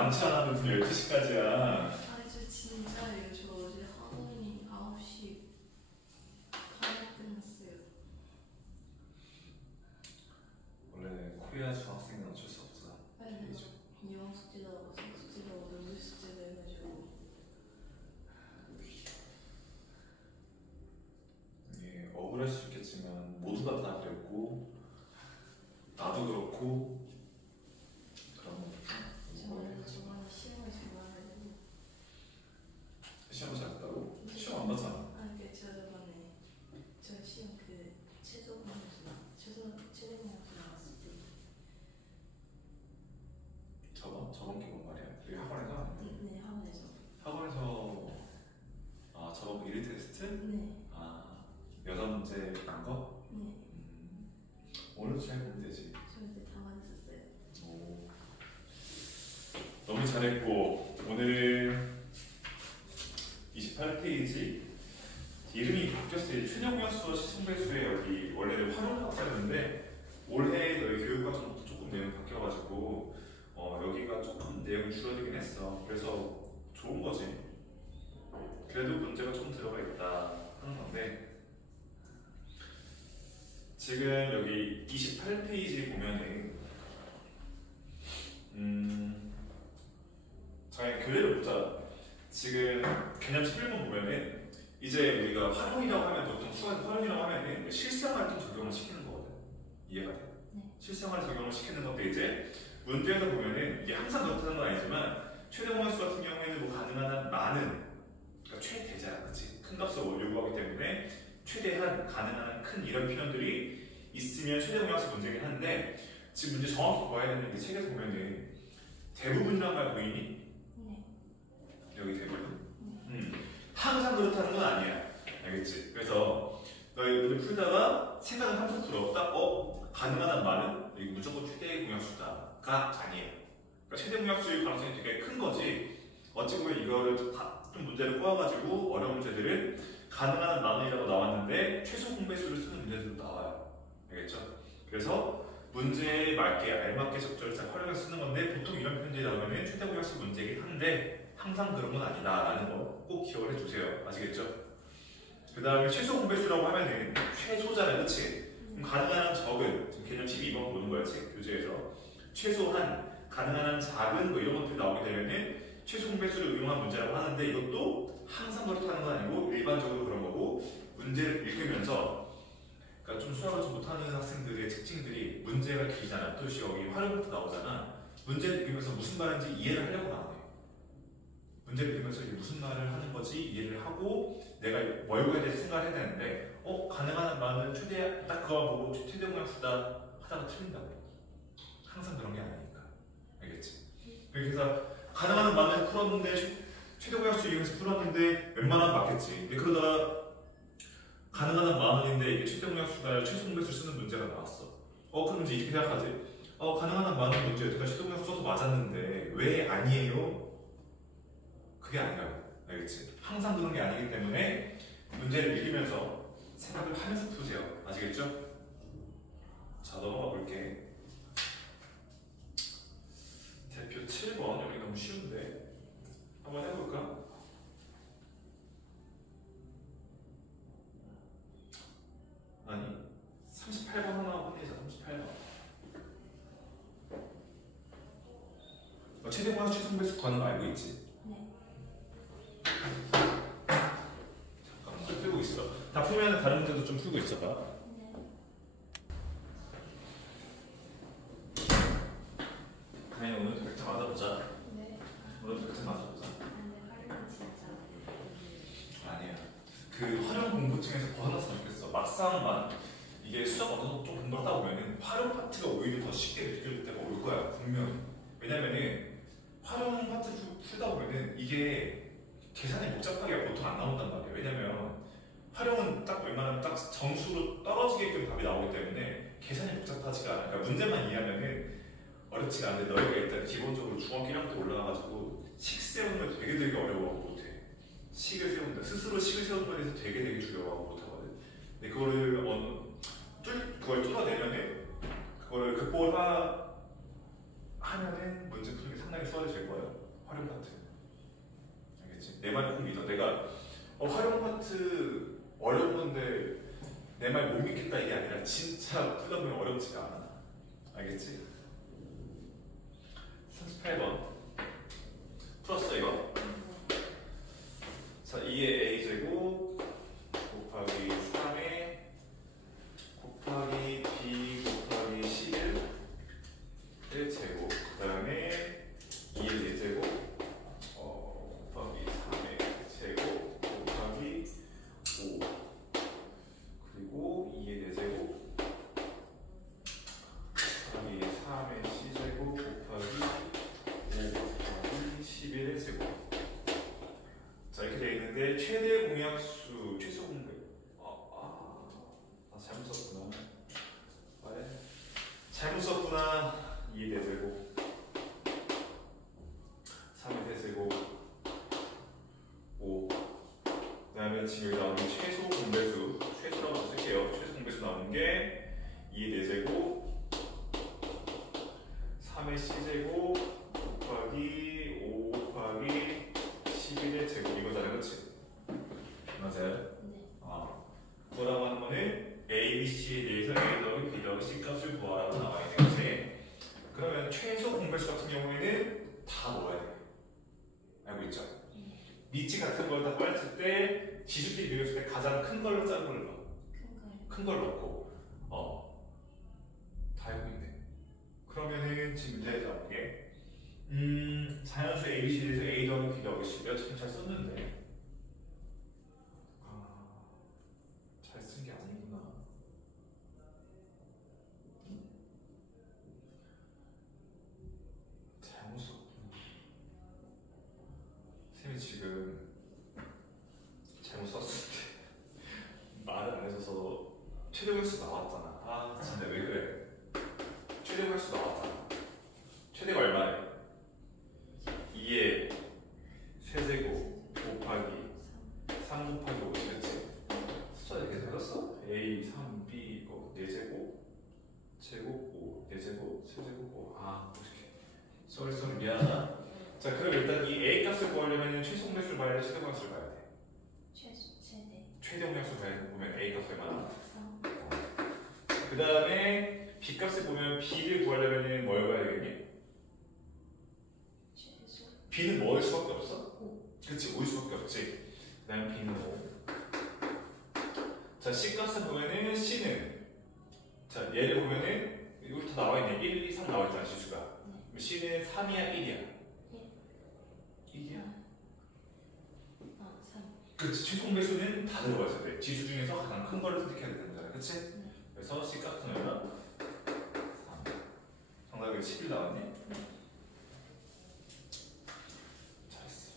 많지 않아. 무슨 12시까지야. 아니 저 진짜예요. 저 어제 학원이 9시 반에 끝났어요. 원래 코리아 중학생은 어쩔 수 없어. 빨리 영어 숙제도 하고 수학 숙제도 하고 논술 숙제도 해가지고. 예, 억울할 수 있겠지만 모두가 다 그랬고 나도 그렇고 그런 거. 저번에 시험을 좋아해가지고. 시험 잘했다고? 시험 안 봤잖아. 아, 그 저번에 저 시험 그 최저 공학수 나왔을 때. 저번 게 뭔 말이야? 우리 학원에서? 네, 학원에서. 학원에서 저번 일일 테스트? 네. 여자 문제 난 거? 네. 오늘도 잘 보면 되지. 저 그때 다 맞았었어요. 오. 너무 잘했고 오늘 28페이지 이름이 바뀌었어요. 최저공약수와 시승배수의 여기 원래는 활용학과였는데 올해 너희 교육과정부터 조금 내용이 바뀌어가지고 여기가 조금 내용이 줄어들긴 했어. 그래서 좋은 거지. 그래도 문제가 좀 들어가 있다 하는 건데 지금 여기 28페이지 보면은 자, 교재를 보자. 지금 개념 11번 보면은 이제 우리가 활용이라고 하면 보통 수학에서 활용이라고 하면은 실생활에 좀 적용을 시키는 거거든. 이해가 돼? 네. 실생활에 적용을 시키는 건데 이제 문제에서 보면은 이게 항상 그렇다는 건 아니지만 최대 공약수 같은 경우에는 뭐 가능한 한 많은 그러니까 최대잖아, 그치? 큰 값을 요구하기 때문에 최대한 가능한 한 큰 이런 표현들이 있으면 최대 공약수 문제긴 한데 지금 문제 정확히 봐야 되는 게 책에서 보면은 대부분이란 말 보이니? 네. 여기 대부분? 항상 그렇다는 건 아니야. 알겠지? 그래서 너희들 풀다가 생각을 항상 풀어. 딱 가능한 한 많은 이게 무조건 최대 공약수다가 아니에요. 그러니까 최대 공약수의 가능성이 되게 큰 거지. 어찌 보면 이거를 좀 문제를 꼬아가지고 어려운 문제들은 가능한 한 많은이라고 나왔는데 최소 공배수를 쓰는 문제들도 나와요. 알겠죠? 그래서 문제에 맞게 알맞게 적절히 잘 활용해서 쓰는 건데 보통 이런 편지에 나오면 최대 공약수 문제이긴 한데 항상 그런 건 아니다라는 거 꼭 기억을 해주세요. 아시겠죠? 그 다음에 최소 공배수라고 하면은 최소잖아요, 그치? 그럼 가능한 한 적은 지금 개념 12번 보는 거야, 책 교재에서 최소한 가능한 한 작은 뭐 이런 것들이 나오게 되면은 최소 공배수를 응용한 문제라고 하는데 이것도 항상 그렇다는 건 아니고 일반적으로 그런 거고 문제를 읽으면서 그러니까 좀 수학을 좀 못하는 학생들의 특징들이 문제가 길잖아. 또 여기 활용부터 나오잖아. 문제를 읽으면서 무슨 말인지 이해를 하려고 안 해. 문제를 읽으면서 이게 무슨 말을 하는 거지 이해를 하고 내가 뭘 해야 될지 생각을 해야 되는데 가능한 한 많은 최대 딱 그거 보고 최대 공약수다 하다가 틀린다고. 항상 그런 게 아니니까. 알겠지? 그래서 가능한 한 많은 풀었는데 최대 공약수 이용해서 풀었는데 웬만하면 맞겠지. 근데 그러다가 가능한 한 많은인데 이게 최대 공약수가 최소 공배수 쓰는 문제가 나왔어. 그럼 이제 이렇게 생각하지. 가능한 한 많은 문제 여태까 최대 공약수 써서 맞았는데 왜 아니에요? 그게 아니라고. 알겠지? 항상 그런 게 아니기 때문에 문제를 읽으면서 생각을 하면서 푸세요. 아시겠죠? 자, 넘어가 볼게. 대표 7번 여기 너무 쉬운데 한번 해볼까? 아니 38번 하나 혼내자. 38번 최대 공약 최소 공배수 구하는 거 알고 있지? 네. 잠깐만 풀고 있어. 다 풀면 다른 문제도 좀 풀고 있어봐. 네. 그냥 오늘도 100점 맞아보자. 네. 오늘도 100점 맞아보자. 근데 활용 진짜. 아니야. 그 활용 공부증에서 벗어났으면 좋겠어. 막상 이게 수학 어느 정도 좀 공부하다 보면은 활용 파트가 오히려 더 쉽게 느껴질 때가 올 거야. 분명히. 왜냐면은 활용 파트 풀다 보면은 이게 계산이 복잡하게 보통 안 나온단 말이야. 왜냐면 활용은 딱 웬만하면 딱 정수로 떨어지게끔 답이 나오기 때문에 계산이 복잡하지가 않아. 그러니까 문제만 이해하면은 어렵지가 않은데 너희가 일단 기본적으로 중학교 1학년 때 올라가가지고 식 세우는 걸 되게 어려워하고 못해. 식을 세운다. 스스로 식을 세우는 거에 대해서 되게 두려워하고 못하거든. 근데 그걸 뚫어내면은 그거를 극복을 하면은 문제 푸는 게 상당히 수월해질 거예요. 이게 아니라 진짜 풀다 보면 어렵지가 않아. 알겠지? 38번 풀었어 이거? 자 2의 a제곱 곱하기 3의 곱하기 b 곱하기 11 1제곱 그 다음에 2의 4제곱 곱하기 3의 제곱 곱하기 5 그리고 2의 4제곱 곱하기 3의 c제곱 곱하기 5 곱하기 11의 제곱. 자 이렇게 되어 있는데 최대 공약수 최소 공백 잘못 썼구나. 잘못 썼구나. 2의 4제곱 3의 대제곱 5 그 다음에 지금 여기 나오는 최소 공배수 최소라고 쓸게요. 최소 공배수 나오는 게 2의 4제곱 3의 c제곱 곱하기 5 곱하기 11의 제곱 이거잖아요. 그치? 맞아요? 네. 구하라고 하는 거는 A, B, C에 대해서 A 더하기 B 더하기 C 값을 구하라고 나와 있는 거지. 그러면 최소 공배수 같은 경우에는 다 넣어야 돼. 알고 있죠? 니치 같은 걸 다 빠졌을 때 지수끼리 비교했을 때 가장 큰 걸로 작은 걸로 넣어. 큰 걸 넣고 다 알고 있네. 그러면은 지금 문제에 나올게. 자연수 A, B, C에 대해서 A 더하기 B 더하기 C 내가 참 잘 썼는데 잘 쓴 게 아니구나. 잘못 썼구나. 쌤이 지금 잘못 썼을 때 말을 안 해줘서 최대 공약수 나왔잖아. 진짜 왜 그래? 최대 공약수 나왔잖아. 최대가 얼마래? 2의 세제곱 곱하기 3 곱하기 5 그랬지? 숫자 이렇게 들었어? A, 3, B 이거 4제곱 제곱 5 4제곱 세제곱 5 쏘리 미안하다. 자 그럼 일단 이 A 값을 구하려면 최소 공약수를 봐야 돼? 최대 공약수를 봐야 돼? 최대 공약수 보면 A 값을 얼마나? 그 다음에 B 값을 보면 B를 구하려면 뭘 봐야 되겠니? B는 뭐일 수밖에 없어? 그치 5일 수밖에 없지. 그 다음에 B는 5. 자 C 값을 보면은 C는 자 얘를 보면은 여기 다 나와있네. 1, 2, 3 나와있잖아 지수가. C는 3이야 1이야? 1이야? 3. 그치 최소 공배수는 다 들어가 있어야 돼. 지수 중에서 가장 큰 거를 선택해야 되는 거잖아. 그치? 그래서 C 값은 얼마? 3. 정답이 11 나왔네? 잘했어.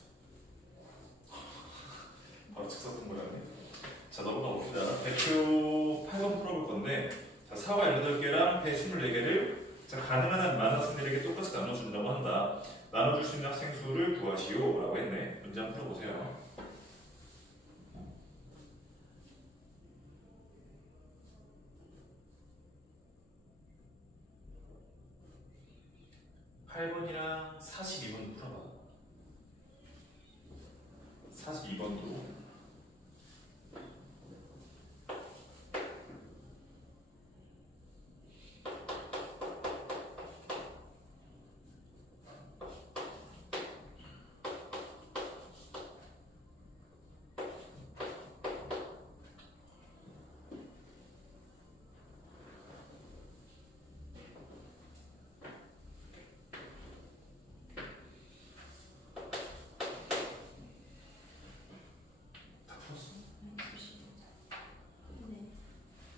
바로 즉석 공부라네. 자 넘어가 봅시다. 배표 8번 풀어볼 건데 자, 사과 18개랑 배 24개를 자, 가능한 한 많은 학생들에게 똑같이 나눠준다고 한다. 나눠줄 수 있는 학생 수를 구하시오 라고 했네. 문제 한번 풀어보세요. (8번이랑) 42번도 풀어봐. 42번도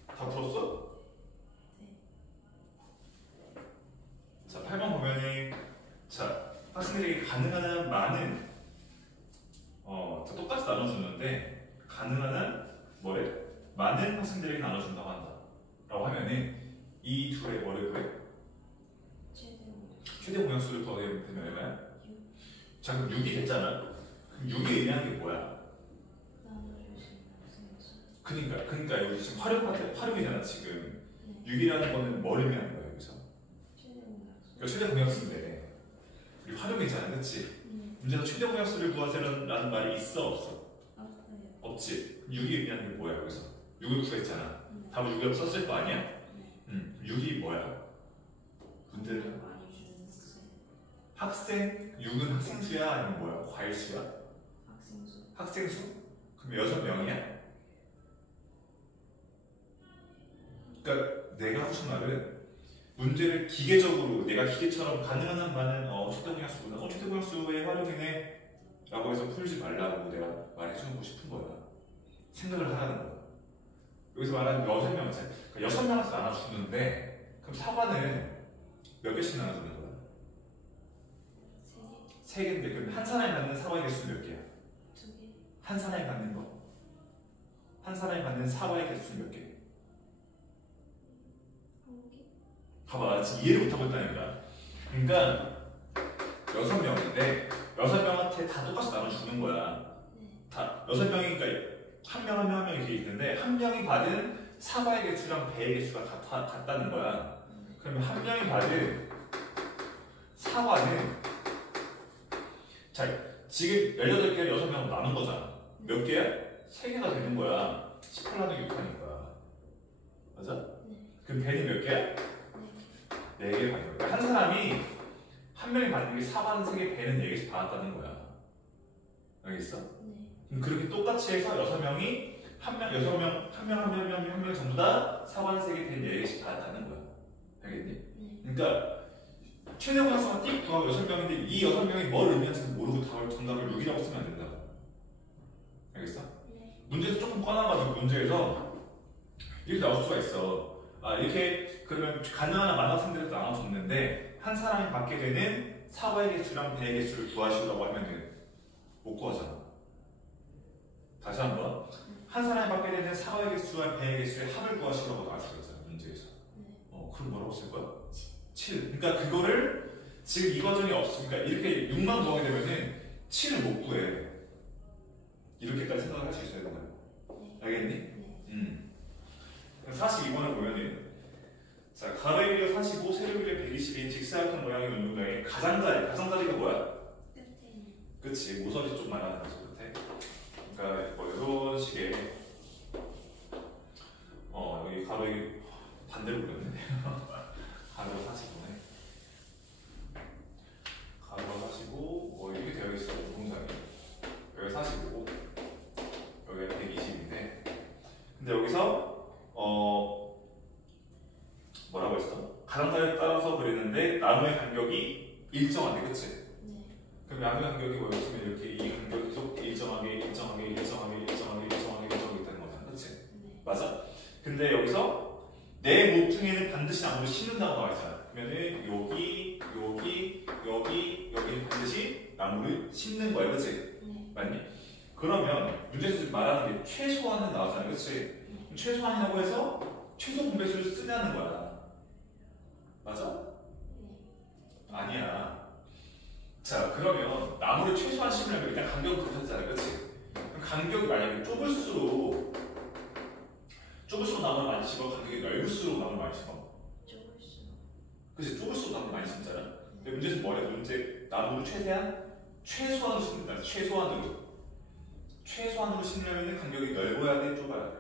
다 풀었어? 네. 자, 8번 보면은 자, 학생들에게 가능한 한 많은 자, 똑같이 나눠주는데 가능한 한 뭐래? 많은 학생들에게 나눠준다고 한다 라고 하면은 이 둘의 뭐를 구해? 최대 공약수를 구하게 되면 얼마야? 6. 자, 그럼 6이 됐잖아. 그럼 6이 의미하는 게 뭐야? 그러니까 여기 지금 활용이잖아 지금. 6이라는 거는 뭘 의미하는 거야 여기서? 그러니까 최대 공약수인데 우리 활용이잖아, 그렇지? 문제는 최대 공약수를 구하세요라는 말이 있어 없어? 없지. 6이 의미하는 게 뭐야 여기서? 6을 구했잖아. 답을 6이라고 썼을 거 아니야? 네. 6이 뭐야? 문제를 많이 주는 학생. 학생? 6은 학생수야? 아니면 뭐야? 과일수야? 학생수. 학생수? 그럼 6명이야? 그러니까 내가 하고 싶은 말은 문제를 기계적으로 내가 기계처럼 가능한 한 많은 최대공약수구나 최대공약수의 활용이네 라고 해서 풀지 말라고 내가 말해주고 싶은 거야. 생각을 하라는 거야. 여기서 말하는 6명 있잖아. 그러니까 6명한테 나눠주는데 그럼 사과는 몇 개씩 나눠주는 거야? 3개. 3개인데 그럼 한 사람이 갖는 사과의 개수는 몇 개야? 2개. 한 사람이 갖는 거? 한 사람이 갖는 사과의 개수는 몇 개? 1개. 봐봐, 지금 이해를 못하고 있다니까. 그러니까 6명인데 6명한테 다 똑같이 나눠주는 거야. 네. 다 6명이니까 한 명 이렇게 있는데 한 명이 받은 사과의 개수랑 배의 개수가 같다는 거야. 그러면 한 명이 받은 사과는 자 지금 18개를 6명으로 나눈 거잖아. 몇 개야? 3개가 되는 거야. 18나누기 6하니까. 맞아? 네. 그럼 배는 몇 개야? 4개. 4개 받는 거야. 한 사람이 한 명이 받는 게 사과는 3개, 배는 4개씩 받았다는 거야. 알겠어? 네. 그럼 그렇게 똑같이 해서 6명이 한 명 전부 다 사과는 3개, 배는 4개씩 받았다는 거야. 알겠니? 네. 그러니까 최대 공약수가 띡 더하고 6명인데 이 6명이 뭘 의미하는지도 모르고 정답을 6이라고 쓰면 안 된다고. 알겠어? 네. 문제에서 조금 꺼놔가지고 문제에서 이렇게 나올 수가 있어. 이렇게 그러면 가능한 많은 학생들을 나눠줬는데 한 사람이 받게 되는 사과의 개수랑 배의 개수를 구하시라고 하면은 못 구하잖아. 다시 한번 한 사람이 받게 되는 사과의 개수와 배의 개수의 합을 구하시라고 나올 수가 있잖아 문제에서. 네. 그럼 뭐라고 쓸 거야? 7. 그러니까 그거를 지금 이 과정이 없으니까 이렇게 6만 구하게 되면은 7을 못 구해. 이렇게까지 생각을 할 수 있어야 된다. 네. 알겠니? 네. 42번을 보면은 자 가로의 길이가 45, 세로의 길이가 120인 직사각형 모양의 운동장의 가장자리가 뭐야? 끝에 있는. 그치 모서리 쪽 말하는 거지 끝에. 그러니까 뭐 이런 식의 여기 가로의 길이 반대로 그렸네. 가로가 45네. 가로가 45 뭐 이렇게 되어 있어 운동장이. 여기 45고 여기가 120인데 근데 여기서 뭐라고 했어? 가장자리에 따라서 그리는데 나무의 간격이 일정하네, 그치? 네. 그럼 나무의 간격이 뭐였으면 이렇게 이 간격이 계속 일정하게 있다는 거잖아, 그치? 네. 맞아? 근데 여기서 내 모퉁이는 반드시 나무를 심는다고 나와 있잖아. 그러면은 여기 반드시 나무를 심는 거야, 그치? 네. 맞니? 그러면 문제에서 지금 말하는 게 최소한은 나오잖아, 그치? 네. 최소한이라고 해서 최소 공배수를 쓰냐는 거야. 맞아? 네. 아니야. 자, 그러면 나무를 최소한 심으려면 일단 간격은 그렇잖아, 그치? 그럼 간격이 만약에 좁을수록 나무를 많이 심어, 간격이 넓을수록 나무를 많이 심어. 좁을수록. 그치? 좁을수록 나무를 많이 심잖아. 근데 문제는 뭐래? 나무를 최소한으로 심는다. 최소한으로 심으려면 간격이 넓어야 돼, 좁아야 돼?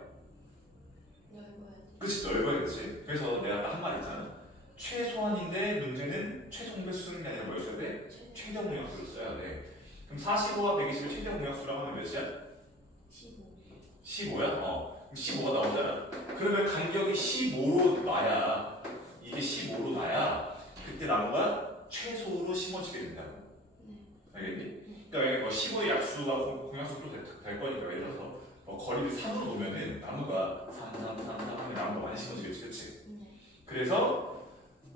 넓어야지. 그치, 넓어야지. 그래서 내가 한 말 있잖아. 최소한인데 문제는 최소 공배수 쓰는 게 아니라 뭘 써야 돼? 최대 공약수를 써야 돼. 그럼 45와 120을 최대 공약수라고 하면 몇이야? 15. 15야? 그럼 15가 나오잖아. 그러면 간격이 15로 놔야 이게 15로 놔야 그때 나무가 최소로 심어지게 된다고. 네. 알겠니? 그러니까 15의 약수가 공약수로 될 거니까 예를 들어서 거리를 3으로 놓으면은 나무가 3 하면 나무가 많이 심어지겠지, 그치? 네. 그래서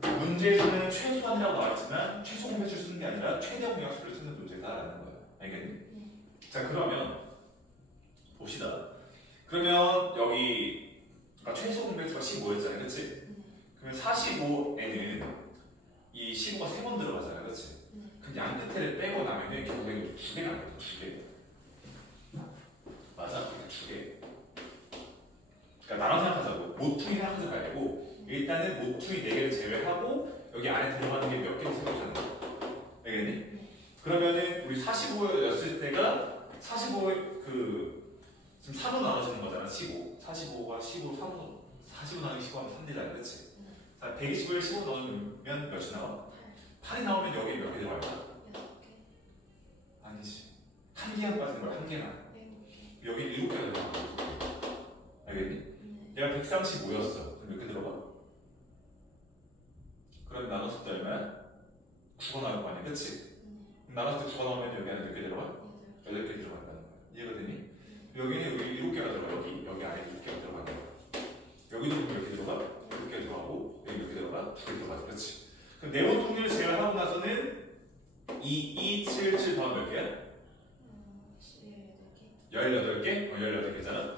문제에서는 최소한이라고 나와있지만 최소 공배수를 쓰는 게 아니라 최대 공약수를 쓰는 문제다라는 거야. 알겠니? 네. 자, 그러면 봅시다. 그러면 여기 최소 공배수가 15였잖아요, 그치? 네. 그러면 45에는 이 15가 3번 들어가잖아요, 그치? 네. 그 양 끝에를 빼고 나면은 결국에 2개 남거든, 2개. 맞아? 2개. 그러니까 나랑 생각하자고. 모퉁이 생각하지 말고 일단은 모퉁이 4개를 제외하고 여기 안에 들어가는 게 몇 개로 생각하는 거야. 알겠니? 네. 그러면은 우리 45였을 때가 45의 지금 3으로 나눠지는 거잖아. 45. 45가 15, 3으로 45 나누기 15 하면 3대잖아, 그치? 네. 자, 120을 15 넣으면 몇이 나와? 8. 8이 나오면 여기 몇 개 들어갈까? 6개. 아니지. 한 개가 빠진 거야, 한 개만. 7개. 여기 7개가 들어가. 알겠니? 네. 얘가 135였어. 그럼 몇 개 들어가? 그럼 나눴을 때 얼마야? 9가 나올 거 아니야, 그치? 네. 그럼 나눴을 때 9가 나오면 여기 안에 몇 개 들어가? 8개. 8개 들어간다는 거야. 이해가 되니? 여기는 여기 7개가 들어가. 여기 안에 7개가 들어가는 거야. 여기도 몇 개 들어가? 7개 들어가고 여기 몇 개 들어가? 2개 들어가지, 그렇지? 그럼 네모 통일을 제외하고 나서는 2, 7, 7 더하면 몇 개야? 18개. 18개? 18개잖아.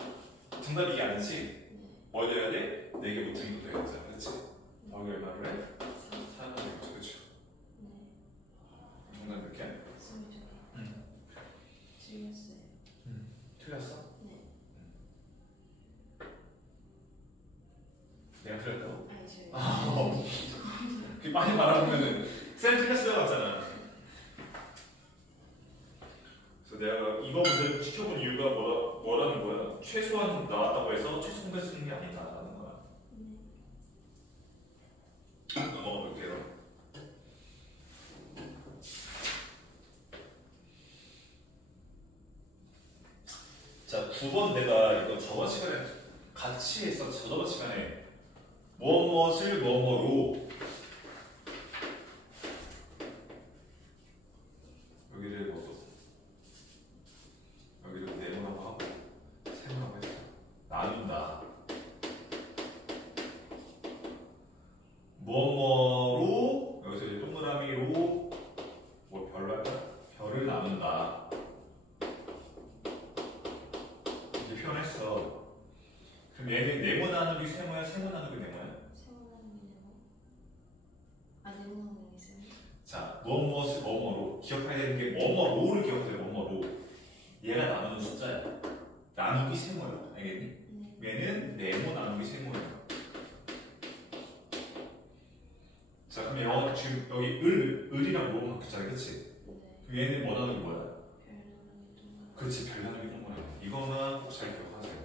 정답이 이게 아니지? 네. 뭘 넣어야 돼? 4개 모퉁이도 넣어야 되잖아, 그렇지? 더하기 얼마를 해? 4. 4가 되겠죠, 그렇죠? 네. 정답 몇 개야? 22개. 응. 틀렸어요. 틀렸어? 네. 내가 틀렸다고? 아니죠. 그렇게 많이 말하면은 쌤 틀렸어요 맞잖아. 그래서 내가 이번 문제를 지켜본 이유가 뭐라는 거야? 최소한 나왔다고 해서 최소 공부 쓰는 게 아니다라는 거야. 넘어볼게요. 자, 9번 내가 이거 저번 시간에 같이 했었어. 저번 시간에 무엇을 뭐뭐로 여기를 뭐 여기를 네모라고 하고 세모라고 했어. 나눈다. 뭐뭐로 여기서 이제 동그라미로 뭐 별로 할까? 별을 나눈다. 이렇게 표현했어. 그럼 얘는 네모 나누기 세모야, 세모 나누기 네모야? 세모나누기 네모. 아, 네모나누기 세모. 자, 무엇을 뭐뭐로 기억해야 되는 게 뭐뭐로를 기억해야 돼. 뭐뭐로 얘가 나누는 숫자야. 나누기 세모야. 알겠니? 네. 얘는 네모 나누기 세모예요. 자, 그럼 영어 지금 여기 을이랑 뭐만 붙잖아, 그렇지? 네. 그럼 얘는 뭐 나누는 거야? 별 나누기 동그라미. 그렇지, 별 나누기 동그라미. 이거만 꼭 잘 기억하세요.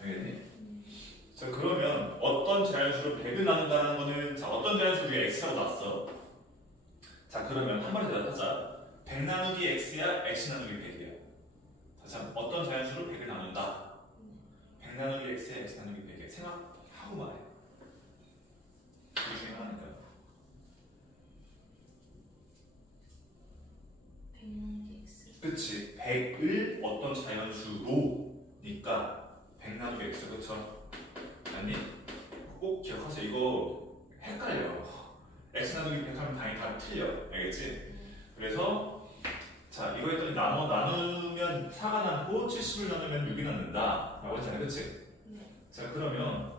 알겠니? 자, 그러면 어떤 자연수로 100을 나눈다는 거는 자, 어떤 자연수 위에 x라고 놨어. 자, 그러면 한 번에 대답하자. 100 나누기 x야, x 나누기 100이야. 자, 어떤 자연수로 100을 나눈다. 100 나누기 x야, x 나누기 100이야. 생각하고 말해. 그 중에 하나니까. 100 나누기 x. 그치. 100을 어떤 자연수로니까 100 나누기 x, 그쵸? 아니, 꼭 기억하세요. 이거 헷갈려. x 나누기 100 하면 당연히 다 틀려. 알겠지? 그래서 자, 이거 했더니 나누면 4가 남고 70을 나누면 6이 남는다 라고 했잖아요, 그치? 네. 자, 그러면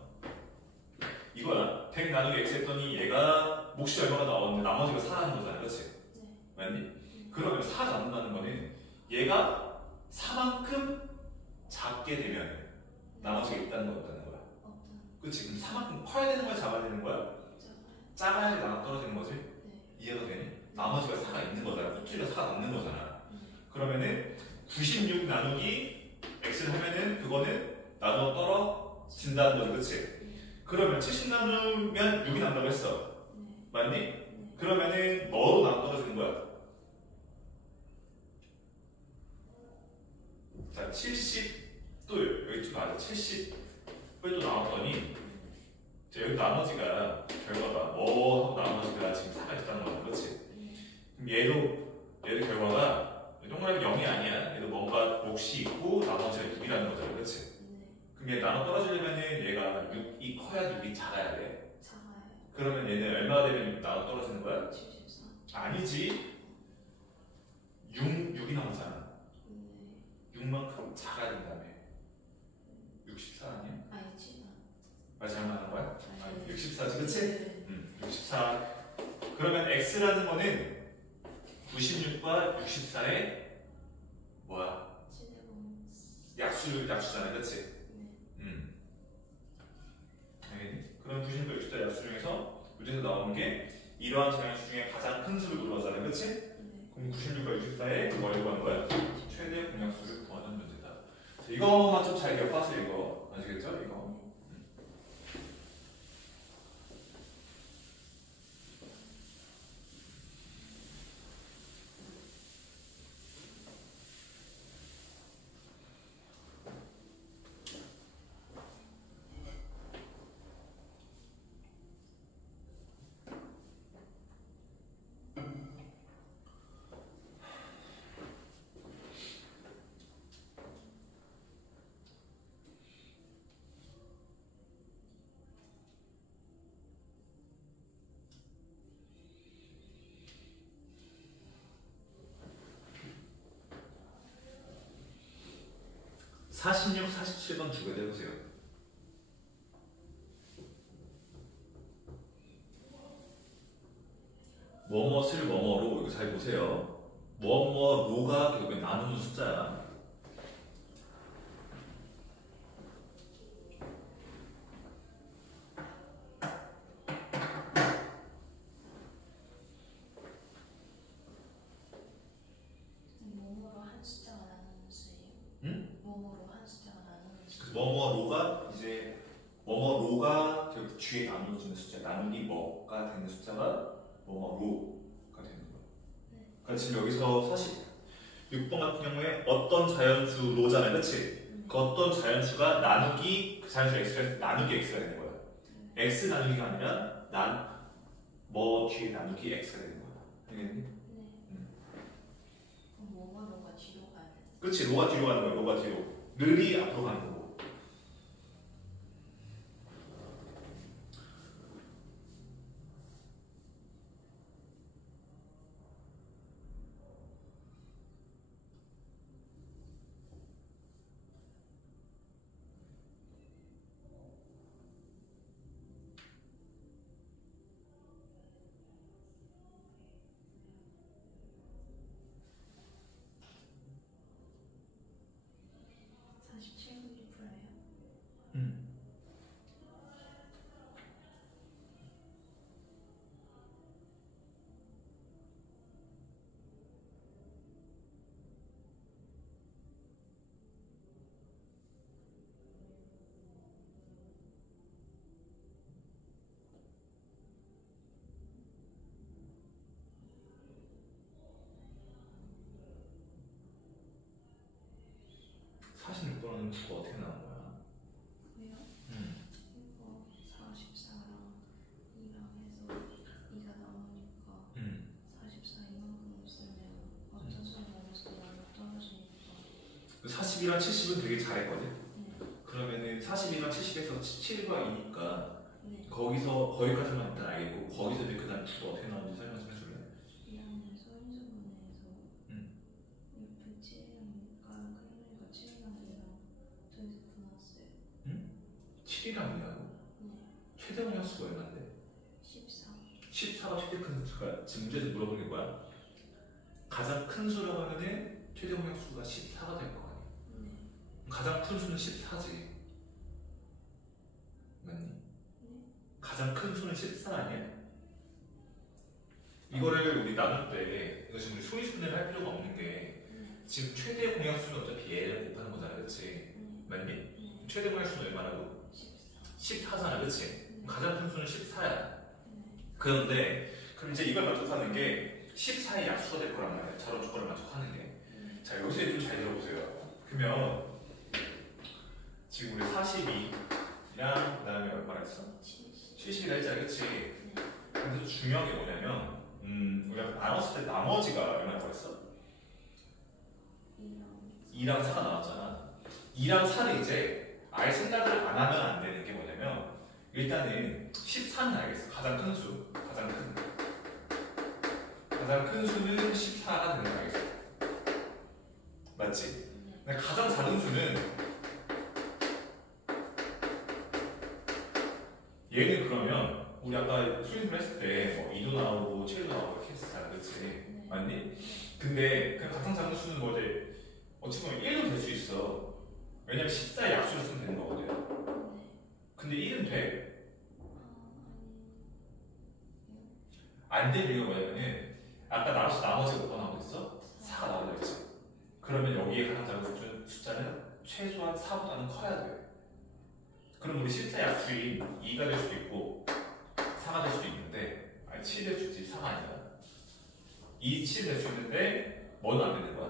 이거야. 100 나누기 x 했더니 얘가 몫이 얼마가 나왔는데 나머지가 4라는 거잖아, 그치? 네. 맞니? 그러면 4 잡는다는 거는 얘가 4만큼 작게 되면 나머지가 있다는 거 없다는 거야. 없다. 그치? 그럼 4만큼 커야 되는 거야, 작아야 되는 거야? 작아요. 작아야지 나눠 떨어지는 거지? 네. 이해가 되니? 나머지가 4가 있는 거잖아. 꼬투리가 4가 남는 거잖아. 네. 그러면은 96 나누기 x를 하면은 그거는 나눠 떨어진다는 거지, 그치? 그러면 70 나누면 6이 남는다고 했어. 네. 맞니? 네. 그러면은 뭐로 나눠 떨어지는 거야? 자, 70 또 여기 좀 맞아. 70을 또 나눴더니 자, 여기 나머지가 결과가 뭐 하고 나머지가 지금 4가 있다는 거야, 그렇지? 그럼 얘도 결과가 동그라미 0이 아니야. 얘도 뭔가 몫이 있고 나머지가 6이라는 거잖아, 그렇지? 네. 그럼 얘 나눠 떨어지려면은 얘가 6이 커야 6이 작아야 돼. 작아요. 그러면 얘는 얼마가 되면 나눠 떨어지는 거야? 74. 아니지. 6이 남았잖아. 네. 6만큼 작아야 된다며. 64 아니야? 아니지. 말 잘못하는 거야? 아니. 64지, 그치? 네. 64. 그러면 x라는 거는 96과 64의 뭐야? 약수잖아, 그치? 네. 알겠니? 그럼 96과 64의 약수 중에서 문제에서 나오는 게 이러한 자연수 중에 가장 큰 수를 구하잖아, 그치? 네. 그럼 96과 64의 뭘 구하는 거야? 최대 공약수를 구하는 문제다. 이거만 좀 잘 기억하세요, 이거. 아시겠죠? 이거. 46, 47번 두 개 해보세요. 뭐뭇을 뭐뭐로, 이거 잘 보세요. 뭐뭐로가 결국엔 나누는 숫자야. 뭐뭐로 한 숫자가 나누는 수예요? 응? 뭐뭐로 한 숫자가 나누는 수. 뭐뭐로가 이제 뭐뭐로가 결국 뒤에 나누어지는 숫자, 나누기 뭐가 되는 숫자가 뭐뭐로가 되는 거야. 네. 그러니까 지금 여기서 46번 같은 경우에 어떤 자연수 로잖아요, 그렇지? 그 어떤 자연수가 나누기 그 자연수 x가 나누기 x가 되는 거야. x 나누기가 아니라 뭐 뒤에 나누기 x가 되는 거야. 알겠니? 네. 그럼 뭐뭐로가 뒤로 가야 돼. 그렇지, 로가 뒤로 가는 거야. 로가 뒤로. 늘이 앞으로 가는 거고. 사실 6번은 수가 어떻게 나온 거야? 왜요? 이거 44랑 2랑 해서 2가 나오니까 44 이만큼 쓰면 어떤 수를 먹었을 때 떨어지니까. 42랑 70은 되게 잘했거든? 네. 그러면은 42랑 70에서 7과 2니까 네. 거기까지만 일단 알겠고 거기서 이제 그 다음 수가 어떻게 나오는지 설명 좀 해줄래? 2항에서 인수분해해서 옆에 7이니까 그러니까 7이랑 2랑 저기서 분했어요. 7이랑 2라고? 네. 최대 공약수가 얼마인데? 14. 14가 최대 큰 수가 지금 문제에서 물어보는 게 뭐야? 가장 큰 수라고 하면은 최대 공약수가 14가 될 거 아니야? 네. 가장 큰 수는 14지. 맞니? 네. 가장 큰 수는 14 아니야? 이거를 우리 나눌 때 이거 지금 우리 소리순회를 할 필요가 없는 게 네. 지금 최대 공약수는 어차피 얘를 곱하는 거잖아, 그렇지? 네. 맞니? 네. 최대 공약수는 얼마라고? 14. 14잖아, 그렇지? 가장 큰 수는 14야. 네. 그런데 그럼 이제 이걸 만족하는 게 14의 약수가 될 거란 말이야. 저런 조건을 만족하는 게. 네. 자, 여기서 좀 잘 들어보세요. 그러면 지금 우리 42랑 그 다음에 얼마나 했어? 70이라 했잖아, 그치? 네. 근데 중요한 게 뭐냐면 우리가 나눴을 때 나머지가 얼마나 했어? 2랑 4가 나왔잖아. 2랑 4를 이제 아예 생각을 안 하면 안 되는 게 뭐냐면 일단은 14는 알겠어. 가장 큰 수. 가장 큰 수는 14가 되는 거 알겠어. 맞지? 근데 가장 작은 수는 얘는 그러면 우리 아까 수립을 했을 때뭐 2도 나오고 7도 나오고 이렇게 했었잖아, 그렇지? 네. 맞니? 근데 그 가장 작은 수는 뭐 이제 어찌 보면 1도 될 수 있어. 왜냐면 14의 약수를 쓰면 되는 거거든. 네. 근데 1은 돼. 아니. 안 될 이유가 뭐냐면은 아까 나머지가 뭐가 나오고 있어? 4가 나오고 있지. 그러면 여기에 가장 작은 숫자는 최소한 4보다는 커야 돼. 그럼 우리 실제 약수인 2가 될 수도 있고 4가 될 수도 있는데 아니 7이 될 수도 있지. 4가 아니라 2, 7이 될 수 있는데 뭐는 안 되는 거야?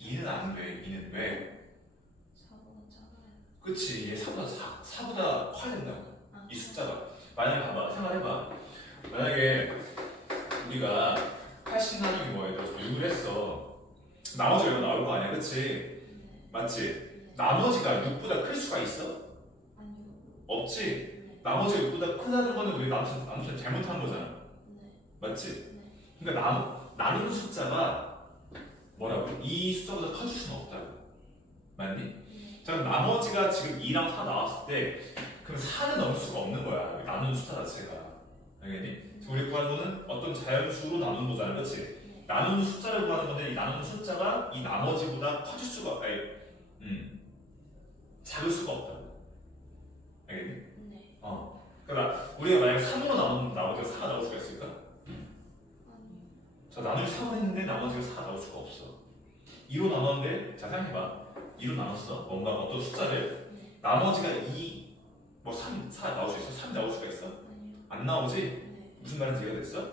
2는 안 돼. 2는 왜? 4보다 작아요. 그치. 얘 4보다 커야 된다고. 아, 이 숫자가. 만약에 봐봐. 생각해봐. 만약에 우리가 80 나누기 뭐에 대해서 6을 했어. 나머지가 얼마 나올 거 아니야. 그치? 네. 맞지? 네. 나머지가 6보다 클 수가 있어? 아니요. 없지? 네. 나머지가 6보다 크다는 거는 우리 남순 잘못한 거잖아. 네. 맞지? 네. 그러니까 나누는 숫자가 뭐라고? 이 숫자보다 커질 수는 없다고. 맞니? 네. 자, 그럼 나머지가 지금 2랑 4 나왔을 때 그럼 4는 넘을 수가 없는 거야. 나누는 숫자 자체가. 알겠니? 지금 우리 구하는 거는 어떤 자연수로 나누는 거잖아. 그렇지? 네. 나누는 숫자를 구하는 건데 이 나누는 숫자가 이 나머지보다 커질 수가 작을 수가 없다고. 알겠니? 네. 그러니까 우리가 만약에 3으로 나누면 나머지가 4가 나올 수가 있을까? 아니요. 자, 나누기 3을 했는데 나머지가 4가 나올 수가 없어. 2로 나눴는데, 자, 생각해봐. 2로 나눴어. 뭔가 어떤 숫자를. 네. 나머지가 2, 3, 4 나올 수 있어? 3 나올 수가 있어? 아니요. 안 나오지? 네. 무슨 말인지 이해가 됐어? 네.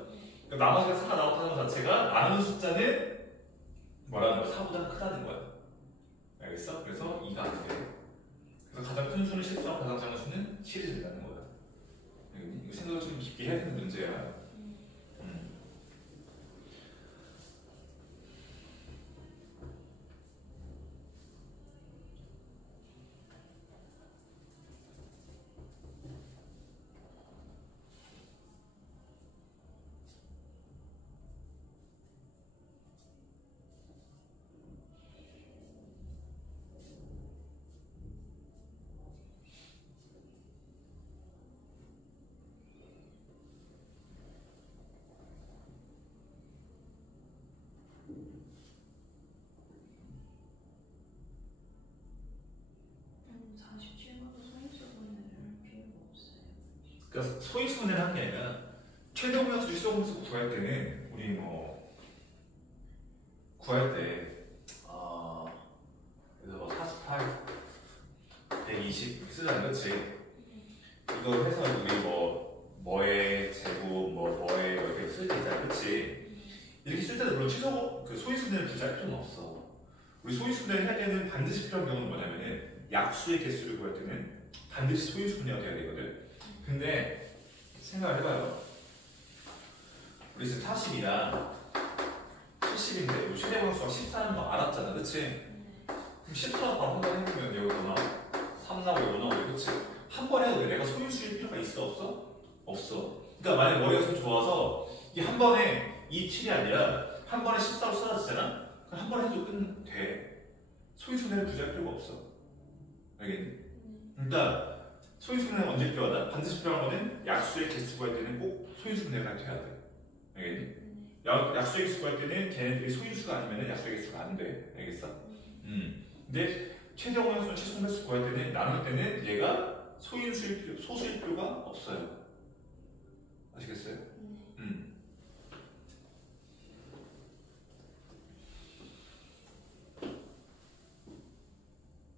그러니까 나머지가 4가 나왔다는 것 자체가 나누는 숫자는 뭐라는 거야? 4보다 크다는 거야. 알겠어? 그래서 2가 안 돼. 그래서 가장 큰 수는 실수하고 가장 작은 수는 7이 된다는 거야. 알겠니? 이거 생각을 좀 깊게 해야 되는 문제야. 음, 47번도 소인수분해를 할 필요가 없어요. 그러니까 소인수분해를 하는 게 아니라 최대공약수 실수공수 구할 때는 우리 구할 때 그래서 48, 120 이렇게 쓰잖아, 그렇지? 이거 해서 우리 뭐의 제곱, 뭐의 이렇게 쓸 때 있잖아, 그렇지? 이렇게 쓸 때는 물론 그 소인수분해를 굳이 할 필요는 없어. 우리 소인수분해를 할 때는 반드시 필요한 경우는 뭐냐면은 약수의 개수를 구할 때는 반드시 소인수분해가 돼야 되거든. 근데 생각을 해봐요. 우리 지금 40이랑 70인데 우리 최대공약수가 14는 거 알았잖아, 그렇지? 네. 그럼 14랑 바로 한번 해보면 여기 뭐 나와? 3 나오고 5 나오고, 그렇지? 한 번 해도 돼. 내가 소인수일 필요가 있어, 없어? 없어. 그러니까 만약 머리가 좀 좋아서 이 한 번에 2, 7이 아니라 한 번에 14로 쏟아지잖아? 그럼 한 번 해도 돼. 소인수분해를 굳이 할 필요가 없어. 알겠니? 그러니까 소인수분해는 언제 필요하다? 반드시 필요한 거는 약수의 개수 구할 때는 꼭 소인수분해가 돼야 돼. 알겠니? 약수의 개수 구할 때는 걔네들이 소인수가 아니면 약수의 개수가 안 돼. 알겠어? 근데 최대공약수나 최소공약수 구할 때는 나눌 때는 얘가 소수일 필요가 없어요. 아시겠어요? 네.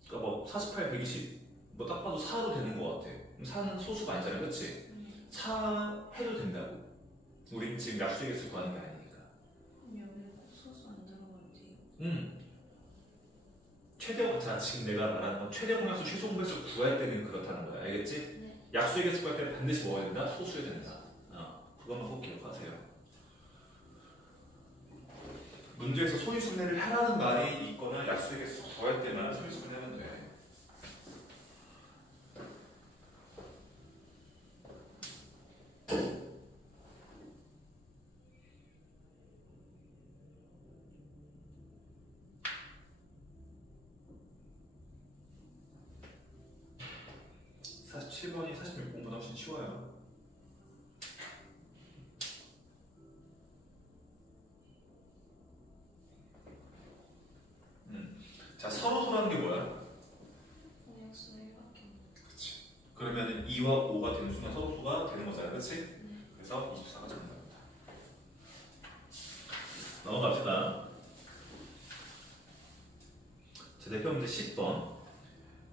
그러니까 48, 120 딱 봐도 4로 되는 것 같아. 그럼 4는 소수가 아니잖아, 그렇지? 4 해도 된다고. 우린 지금 약수의 개수 구하는 게 아니니까. 그럼 여기 꼭 소수 안 들어가도 돼요? 자, 지금 내가 말하는 건 최대공약수, 최소공약수 구할 때는 그렇다는 거야. 알겠지? 네. 약수의 개수 구할 때는 반드시 뭐가 된다? 소수여야 된다. 그것만 꼭 기억하세요. 문제에서 소인수분해를 하라는 말이 있거나 약수의 개수 구할 때만 소인수분해하면 돼. 사실 7번이 46번보다 훨씬 쉬워요. 자, 서로소라는 게 뭐야? 공약수가 1밖에 그치. 그러면 2와 5가 되는 순간 서로소가 되는 거잖아, 그치? 네. 그래서 24가 정답입니다. 넘어갑시다. 자, 대표 문제 10번.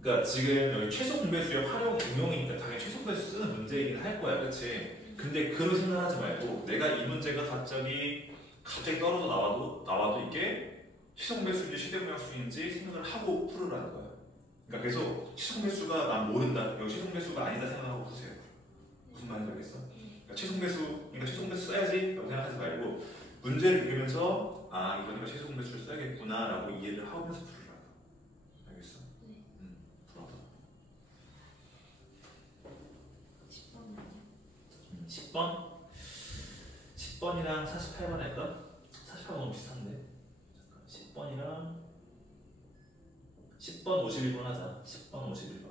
그러니까 지금 여기 최소 공배수의 활용 응용이니까 당연히 최소 공배수 쓰는 문제이긴 할 거야, 그치? 근데 그런 생각하지 말고 내가 이 문제가 갑자기 떨어져 나와도 이게 최소 공배수인지 최대공약수인지 생각을 하고 풀으라는 거야. 그러니까 계속 최소 공배수가 난 모른다, 여기 최소 공배수가 아니다 생각하고 푸세요. 무슨 말인지 알겠어? 그러니까 최소 공배수 써야지 라고 생각하지 말고 문제를 읽으면서 이번에가 최소 공배수를 써야겠구나 라고 이해를 하면서 풀으라고. 알겠어? 네. 풀어봐. 10번은요? 10번? 10번이랑 48번 할까? 48번 너무 비슷한데. 잠깐. 10번이랑 10번 51번 하자. 10번 51번.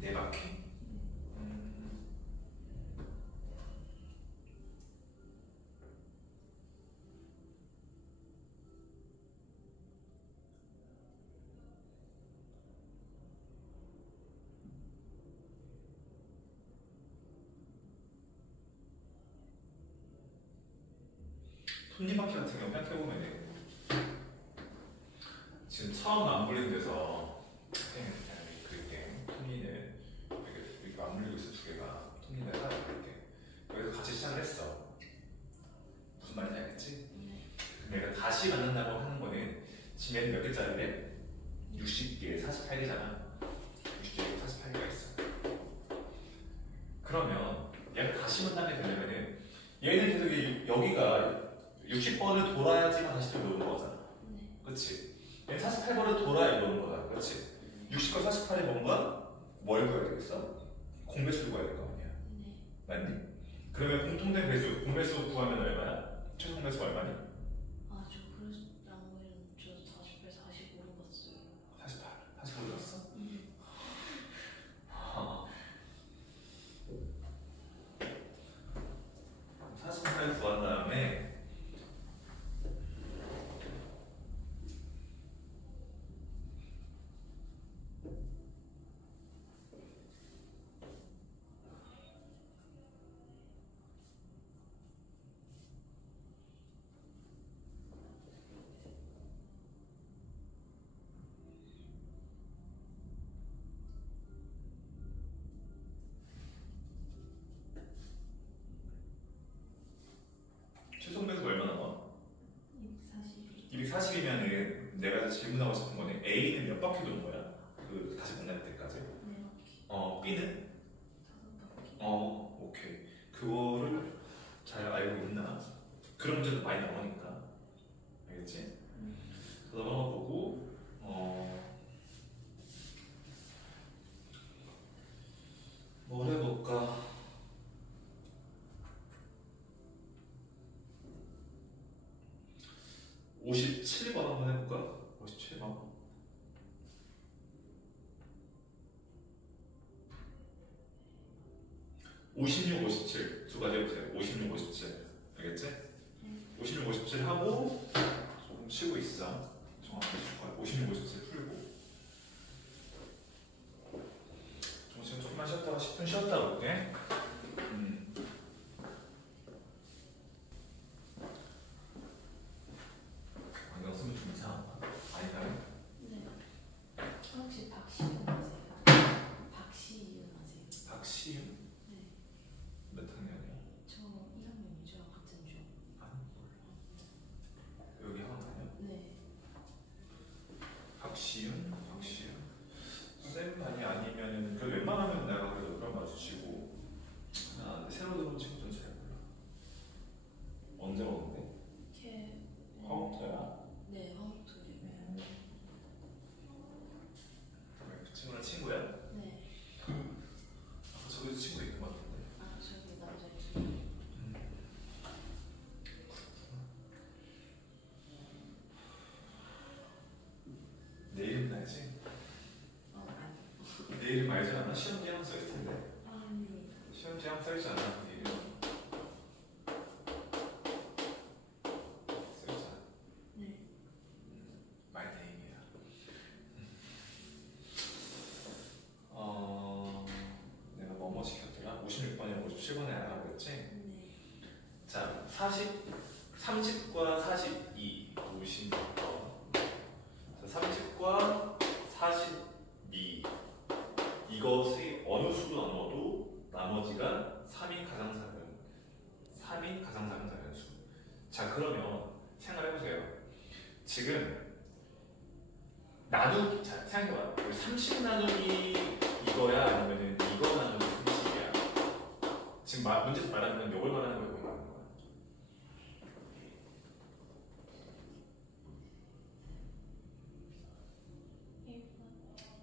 네 바퀴. 톱니바퀴 같은 경우 생각해보면 지금 처음 맞물린 데서 그렇게 톱니는 이렇게 맞물리고 있어 두 개가 톱니는 하나 이렇게 여기서 같이 시작을 했어. 무슨 말인지 알겠지? 내가 다시 만난다고 하는 거는 지금 얘는 몇 개짜리래? 60개, 48개잖아. 60개, 48개가 있어. 그러면 얘가 다시 만나게 되려면은 얘는 계속 여기가 60번을 돌아야지만 다시 또 오는 거잖아. 그치? 얘는 48번을 돌아야 이러는 거다. 그치? 60과 48이 뭔가? 뭘 구해야 되겠어? 공배수를 구해야 될 거 아니야. 맞니? 그러면 공통된 배수, 공배수 구하면 얼마야? 최소 공배수가 얼마니? 아, 저 그래서 나무에는 저 48, 45로 봤어요. 48, 45로 봤어? 아. 48 구한 다음에 40이면은 내가 질문하고 싶은 거는 A는 몇 바퀴 도는 거야? 그 다시 만날 때까지. 네 바퀴. B는? 5바퀴. 오케이. 그거를 잘 알고 있나? 그런 문제도 많이 나오니까. 알겠지? 그래서 넘어가보고, 뭘 해볼까? 57번 한번 해볼까? 57번. 56, 57 두 가지 해보세요. 56, 57 알겠지? 56, 57 하고 조금 쉬고 있어. 정확하게 쉴 거야. 56, 57 풀고 지금 조금만 쉬었다가 10분 쉬었다 올게. 안경 쓰면 좀 이상한가? 아닌가요? 네. 혹시 박시윤 아세요? 박시윤 아세요? 박시윤? 네. 몇 학년이야? 저 1학년이죠. 같은 중. 아니 몰라. 여기 학년이야? 네. 박시윤? 쌤만이 아니면은 그 웬만하면 내가 그래도 그런 마주치고 새로 들어온 친구들은 잘 몰라. 언제 오는데? 걔. 화목토야? 네, 화목토예요. 그 친구랑 친구야? 네. 아까 저기도 친구 있는 것 같은데. 아, 저기 남자친구. 내 이름 알지? 아니. 내 이름 알지 않아? 시험지 한번 써있을 텐데. 아니. 시험지 한번 써있지 않아? 내 이름 써있잖아. 네. My name이야. 내가 뭐뭐 시켰더라? 56번이랑 57번에 알아보고 그랬지? 네. 자, 30과 42 56번. 자, 30과 42 이것의 어느 수로 나눠도 나머지가 3인 가상사변수. 자, 그러면 생각해보세요. 지금 나누기, 자, 생각해봐. 30 나누기 이거야? 아니면 이거 나누기 30이야? 지금 문제에서 말하는 건 이걸 말하는 거예요? 이걸 말하는 거야?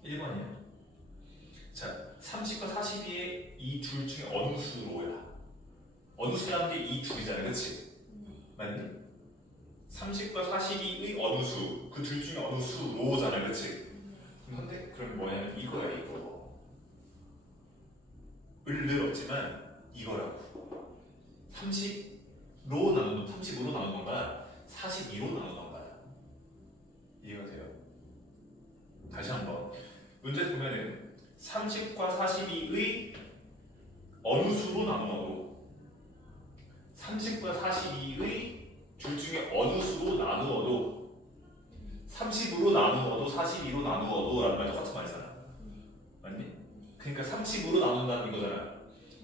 1번이야. 자, 30과 42의 이 둘 중에 어느 수로야? 어느 수라는 게 이 둘이잖아, 그치? 네. 맞니? 30과 42의 어느 수, 그 둘 중에 어느 수로잖아, 그치? 근데 그럼 뭐냐면 이거야, 이거. 을 없지만 이거라고. 30로 나눈 건가? 42로 나눈 건가? 이해가 돼요? 다시 한번. 문제 보면은 30과 42의 어느 수로 나누어도 30과 42의 둘 중에 어느 수로 나누어도 30으로 나누어도 42로 나누어도 라는 말 똑같은 말이잖아. 맞니? 그러니까 30으로 나눈다는 이거잖아.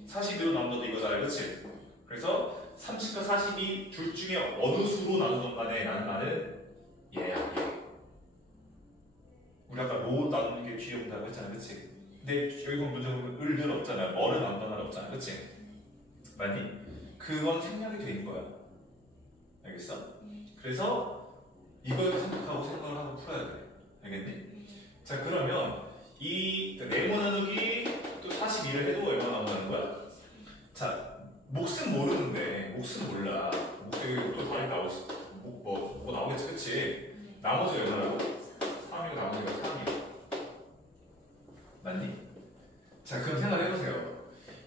42로 나눈다도 이거잖아. 그렇지? 그래서 30과 42 둘 중에 어느 수로 나누던 간에 라는 말은 얘야, 얘. 우리 아까 로 나누는 게 뒤에 온다고 했잖아. 그치? 근데 여기 보면 문제 보면 을들 없잖아. 뭐를 나눈다는 말 없잖아. 그치? 맞니? 그건 생략이 돼 있는 거야. 알겠어? 그래서 이걸 생각하고 생각을 하고 풀어야 돼. 알겠니? 자, 그러면 이 네모 나누기 또 42를 해도 얼마 나온다는 거야? 자, 몫은 모르는데, 몫은 몰라. 몫이 또 많이 나오지. 뭐 나오겠지, 그치? 나머지 얼마라고? 3이고 나머지가 3이고. 맞니? 자, 그럼 생각해보세요.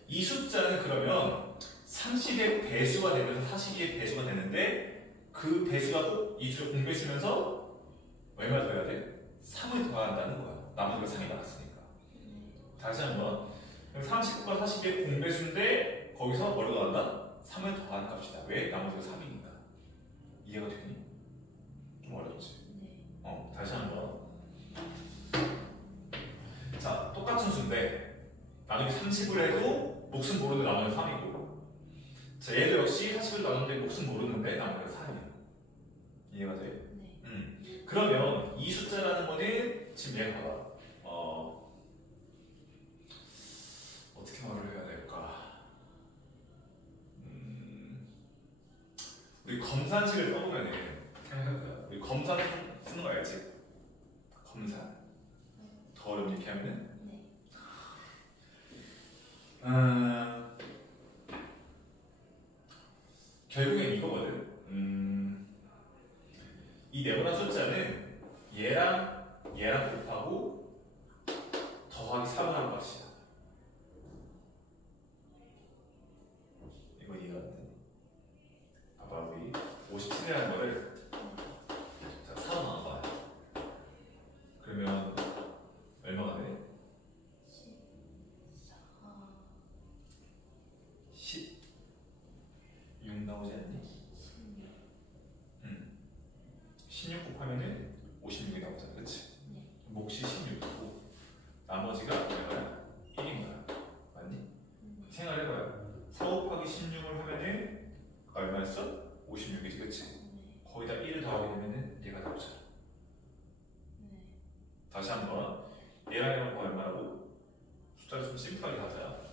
이 숫자는 그러면 30의 배수가 되면서 42의 배수가 되는데 그 배수가 꼭 이 숫자 공배수면서 얼마 더해야 돼? 3을 더한다는 거야. 나머지가 3이 나왔으니까. 다시 한번. 그럼 30과 40의 공배수인데 거기서 뭘 더한다? 3을 더하는 값이다. 왜? 나머지가 3이니까. 이해가 되니? 좀 어렵지? 다시 한번. 자, 똑같은 수인데 나누기 30을 해도 몫은 모르는데 나머지가 3이고, 자, 얘도 역시 40을 나누는데 몫은 모르는데 나머지가 3이야. 이해가 돼? 네. 그러면 이 숫자라는 거는 지금 얘가 봐봐. 어떻게 말을 해야 될까? 우리 검산식을 써보면은 생각해볼까요? 우리 검산 쓰는 거 알지? 검산. 더 어렵니 이렇게 하면은? 네. 결국엔 이거거든. 이 네모난 숫자는 얘랑 곱하고 더하기 3을 하는 값이야. 이거 이해가 안 되니? 봐봐, 우리 57이라는 거를 자 4로 나눠봐요. 그러면 얼마가 돼? 16 나오지 않니? 16 곱하면은 56이 나오잖아, 그치? 네. 몫이 16이고 나머지가 얼마야? 1인 거야, 맞니? 생각해봐요. 4 곱하기 16을 하면은 얼마였어? 56이지, 그치? 네. 거기다 1을 더하게 되면은 얘가 나오잖아. 네. 다시 한번 얘랑 얘랑 뭐 얼마라고? 숫자를 좀 심플하게 가자.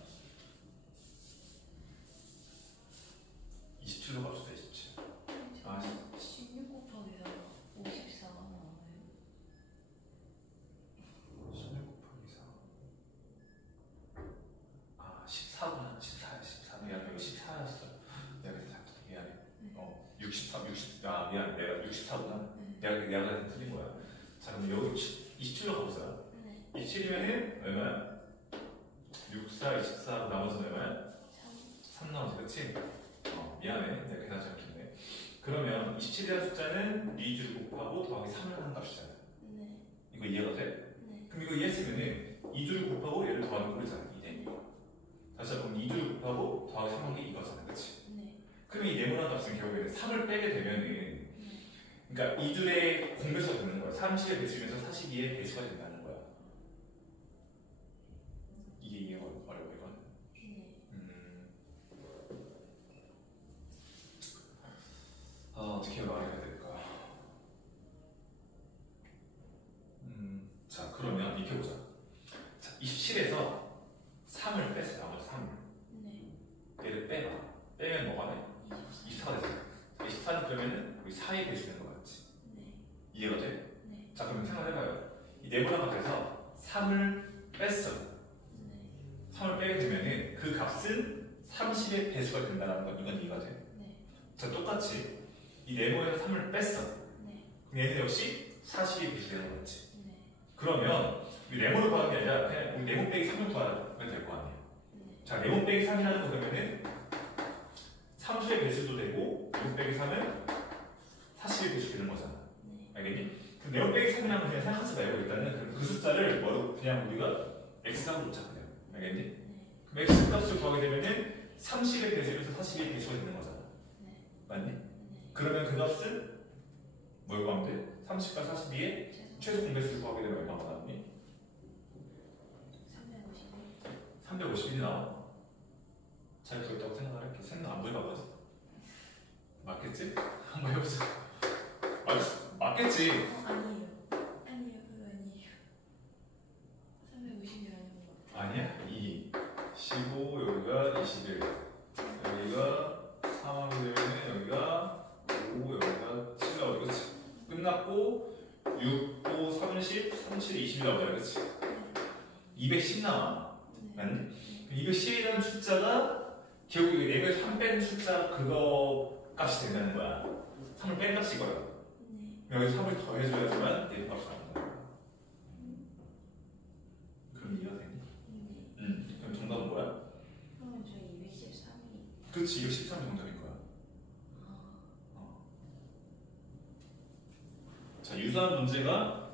27로 갑시다, 27. 아, 16 곱하기다가 54가 나와요. 16 곱하기 4. 아, 14구나. 14야, 14. 미안해, 이거 14였어. 내가 그때 잘못 미안해. 60. 아, 미안해. 내가 64구나. 내가 그때 틀린 거야. 자, 그럼 여기 27로 가보자. 네. 27이면은 얼마야? 6, 4, 24. 나머지는 얼마야? 3 나오지, 그치? 미안해. 내가 계산 잘못했네. 그러면 27이라는 숫자는 2주를 곱하고 더하기 3을 하는 값이잖아. 네. 이거 이해가 돼? 네. 그럼 이거 이해했으면은 2주를 곱하고 얘를 더하는 꼴이잖아. 2대. 다시 한번 2주를 곱하고 더하기 3한 게 이거잖아. 그치? 네. 그럼 이 네모난 값은 결국에는 3을 빼게 되면은 그러니까 2줄의 공배수가 되는 거야. 30의 배수면서 42의 배수가 된다는 거야. 이게 이해가 어려워, 이건. 네. 어떻게 말해야 될까? 자, 그러면 익혀보자. 자, 27에서 3을 뺐어, 나머지 3을. 네. 얘를 빼봐. 빼면 뭐가 돼? 24가 되잖아. 24는 그러면은 우리 4의 배수되는 거 같지? 네. 이해가 돼? 네. 자, 그럼 생각해봐요. 이 네모난 값에서 3을 뺐어. 네. 3을 빼게 되면은 그 값은 30의 배수가 된다는 거, 이건 이해가 돼? 네. 자, 똑같이 이 네모에서 3을 뺐어. 네. 그럼 얘는 역시 40의 배수되는 거 같지? 네. 그러면 우리 네모를 구하는 게 아니라 그냥 우리 네모 빼기 3을 구하면 될 거 아니에요. 네. 자, 네모 빼기 3이라는 거 그러면은 30의 배수도 되고 네모 빼기 3은 40의 배수 되는 거잖아. 네. 알겠니? 그럼 네모 빼기 3이라는 거 그냥 생각하지 말고 일단은 그 숫자를 뭐로 그냥 우리가 x값으로 놓자 그냥. 알겠니? 네. 그럼 x값을 구하게 되면은 30의 배수에서 40의 배수가 되는 거잖아. 네. 맞니? 네. 그러면 그 값은 뭘 구하면 돼? 30과 42의 최소 공배수를 구하게 되면 얼마가 나왔니? 351이 나와. 잘 보였다고 생각할게. 생각 안 보여봤거든. 맞겠지? 한번 해보자. 맞겠지? 아니에요. 아니에요. 그거 아니에요. 350이 아닌 것 같아요. 아니야? 2, 15, 여기가 21, 여기가 3하면 되면 여기가 5, 여기가 7 나오지, 그치? 끝났고 6, 5, 30, 37, 20이 나오잖아, 그치? 210 나와. 맞니? 210이라는 숫자가 결국 이 4배에서 3 뺀 숫자 그거 값이 된다는 거야. 3을 뺀 값이 이거야. 네. 여기 3을 더해줘야지만 4배 값이 나오는 거야. 그럼 이해가 되니? 네. 그럼 정답은 뭐야? 그러면 저 213이. 그렇지, 213이 정답인 거야. 자, 유사한 문제가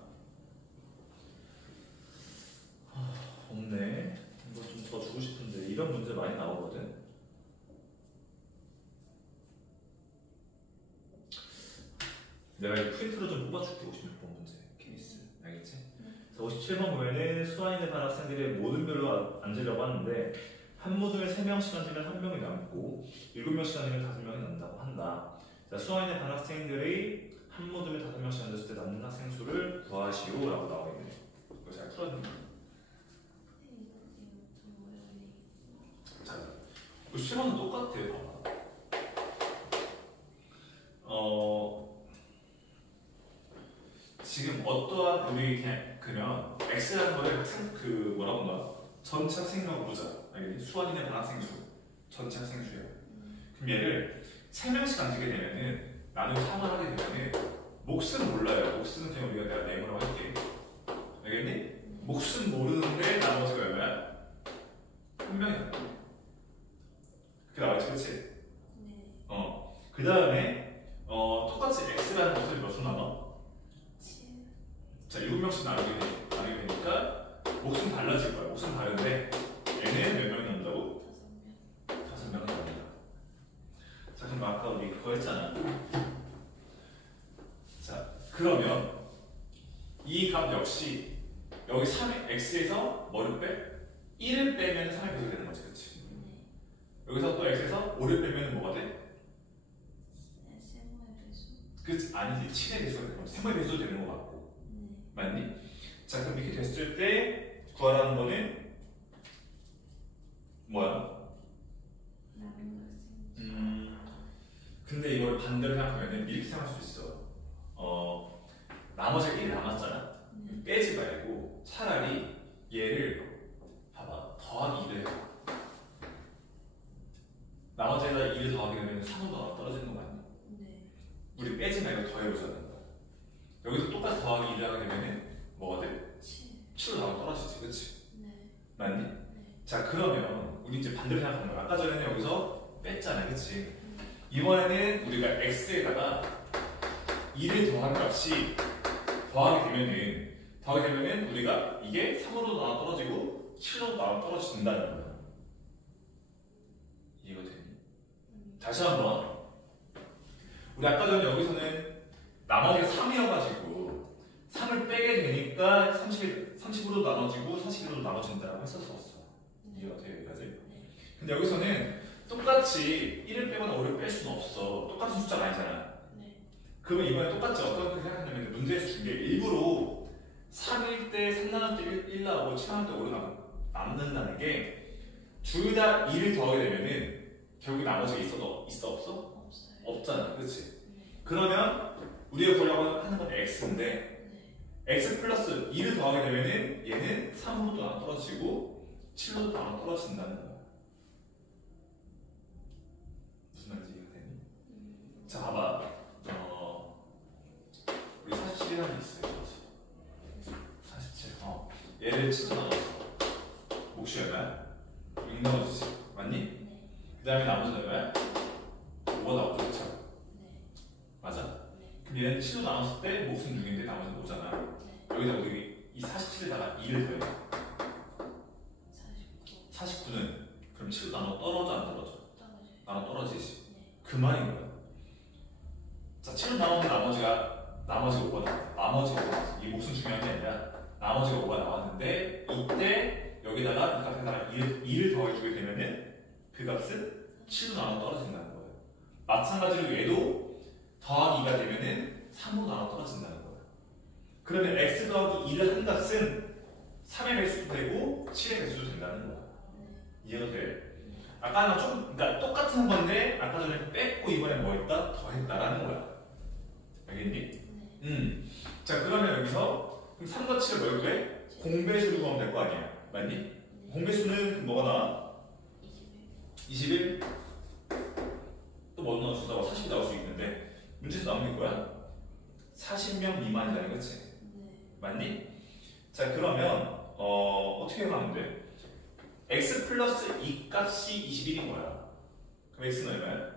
없네. 이거 좀 더 주고 싶은데 이런 문제 많이 나오거든. 내가 이 프린트로 좀 뽑아줄게. 56번 문제 케이스 알겠지? 자, 57번 보면은 수아인에 반 학생들의 모든 별로 앉으려고 하는데 한 모둠에 3명씩 앉으면 1명이 남고 7명씩 앉으면 5명이 난다고 한다. 자, 수아인에 반 학생들의 한 모둠에 5명씩 앉았을 때 남는 학생 수를 구하시오 라고 나와 있네. 이거 잘 풀었니? 자, 실험은 똑같아요. 봐봐. 지금 어떠한 우리 그냥 x라는 거를 그 뭐라고 한다? 전체 학생이라고 보자. 알겠니? 수원이네 반학생 수. 전체 학생 수야. 그럼 얘를 3명씩 앉게 되면은 나는 3을 하게 되면은 몫은 몰라요. 몫은 그냥 우리가 내가 네모라고 할게. 알겠니? 몫은 모르는데 나머지가 얼마야? 한 명이야. 그게 나왔지, 그치? 네. 그 다음에 똑같이 x라는 것을 몇으로 나눠? 7. 자, 7명씩 나누게 되니까 몫은 달라질 거야. 몫은 다른데 얘는 몇 명이 나온다고? 5명이 나옵니다. 자, 그럼 아까 우리 그거 했잖아. 자, 그러면 이 값 역시 여기 3의 x에서 뭐를 빼? 1을 빼면 3의 배수가 되는 거지, 그치? 여기서 또 x에서 5를 빼면 뭐가 돼? 세모의 배수. 그치? 아니지, 7의 배수가 되는 거지. 3의 배수 되는 거 맞고. 맞니? 자, 그럼 이렇게 됐을 때 구하라는 거는 뭐야? 근데 이걸 반대로 생각하면 이렇게 생각할 수 있어. 나머지가 1이 남았잖아. 빼지 말고 차라리 얘를 봐봐. 더하기 2를 해. 나머지에다 2를 더하게 되면 3은 더 떨어지는 거 맞니? 네. 우리 빼지 말고 더해보자는 거야. 여기서 똑같이 더하기 2를 하게 되면 뭐가 돼? 7로 나와 떨어지지, 그치? 네. 맞니? 네. 자, 그러면 우리 이제 반대로 생각하는 거야. 아까 전에는 여기서 뺐잖아, 그치? 이번에는 우리가 x에다가 2를 더한 값이 더하게 되면은 우리가 이게 3으로 나와 떨어지고 7으로 나와 떨어진다는 거야. 이해가 되니? 다시 한번. 우리 아까 전에 여기서는 나머지가 3이어가지고 3을 빼게 되니까 30으로 나눠지고 41으로 나눠진다고 했었어. 이해가 돼, 여기까지? 근데 여기서는 똑같이 1을 빼거나 5를 뺄 수는 없어. 똑같은 숫자가 아니잖아. 그러면 이번에 똑같이 어떻게 생각하냐면 문제에서 준 게 일부러 3일 때 3 나눌 때 1 나오고 7 나눌 때 5로 남는다는 게 둘 다 2를 더하게 되면은 결국 나머지가 있어 없어? 없어요. 없잖아, 그렇지? 그러면 우리가 보려고 하는 건 x인데 x 플러스 2를 더하게 되면은 얘는 3으로 나눠 떨어지고 7로 나눠 떨어진다는 거야. 무슨 말인지 이해가 되니? 자, 봐봐. 우리 47이라는 게 있어요. 47. 얘를 7로 나눴어. 몫이 얼마야? 6 나오지, 맞니? 그 다음에 나머지는 얼마야? 5가 나오죠, 그쵸? 맞아? 그럼 얘는 7로 나눴을 때 몫은 6인데 나머지는 5잖아. 여기다 우리 이 47에다가 2를 더해. 49는 그럼 7로 나눠 떨어져 안 떨어져? 나눠 떨어지지. 그 말인 거야. 자, 7로 나오면 나머지가 5가 나와. 나머지가 5가 이 몫은 중요한 게 아니라 나머지가 5가 나왔는데 이때 여기다가 이 값에다가 2를 더해주게 되면은 그 값은 7로 나눠 떨어진다는 거예요. 마찬가지로 얘도 더하기 2가 되면은 3으로 나눠 떨어진다는 거예요. 그러면 x 더하기 2를 한 값은 3의 배수도 되고 7의 배수도 된다는 거야. 이해가 돼? 아까는 좀 그러니까 똑같은 건데 아까 전에 뺐고 이번에 뭐 했다? 더했다라는 거야. 알겠니? 자, 그러면 여기서 그럼 3과 7을 뭘 구해? 공배수로 구하면 될 거 아니야. 맞니? 공배수는 뭐가 나와? 21? 또 뭐 나올 수 있어? 40이 나올 수 있는데 문제에서 나오는 게 뭐야? 40명 미만이잖아, 그치? 맞니? 자, 그러면 어떻게 하면 돼? x 플러스 2 값이 21인 거야. 그럼 x는 얼마야?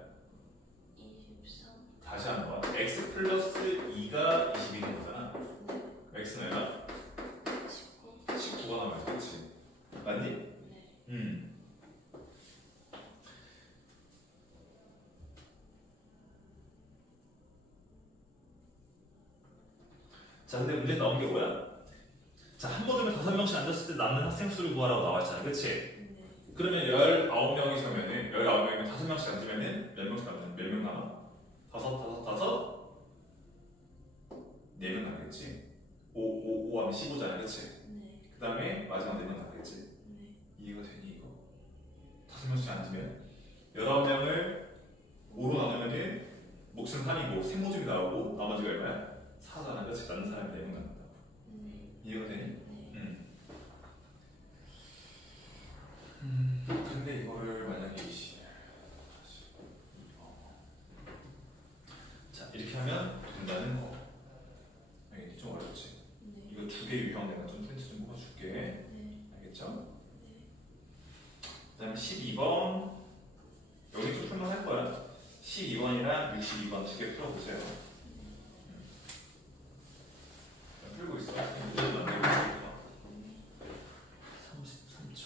23. 다시 한번 x 플러스 2가 21인 거잖아. x는 얼마? 19가 나와야지, 그치? 맞니? 자, 근데 문제 나온 게 뭐야? 자, 한 모둠에 5명씩 앉았을 때 남는 학생 수를 구하라고 나와있잖아, 그치? 그러면 19명이시면은 19명이면 5명씩 앉으면은 몇 명씩 남는? 몇 명 남아? 5, 5, 5? 4명 남겠지. 5 하면 15잖아, 그치? 네. 그 다음에 마지막 4명 남겠지. 네. 이해가 되니 이거? 5명씩 앉으면 19명을 5로 나누면은 몫은 3이고 생모집이 나오고 나머지가 얼마야? 4잖아, 그치? 남는 사람이 4명 남는다. 네. 이해가 되니? 네. 근데 이거를 만약에 자 이렇게 하면 된다는 거. 알겠지? 좀 어렵지? 네. 이거 2개 유형 내가 좀 텐트 좀 뽑아줄게. 네. 알겠죠? 네. 그 다음에 12번 여기 좀 풀만 할 거야. 12번이랑 62번 2개 풀어보세요. 풀고 있어. 문제도 안 되고 있어. 33초.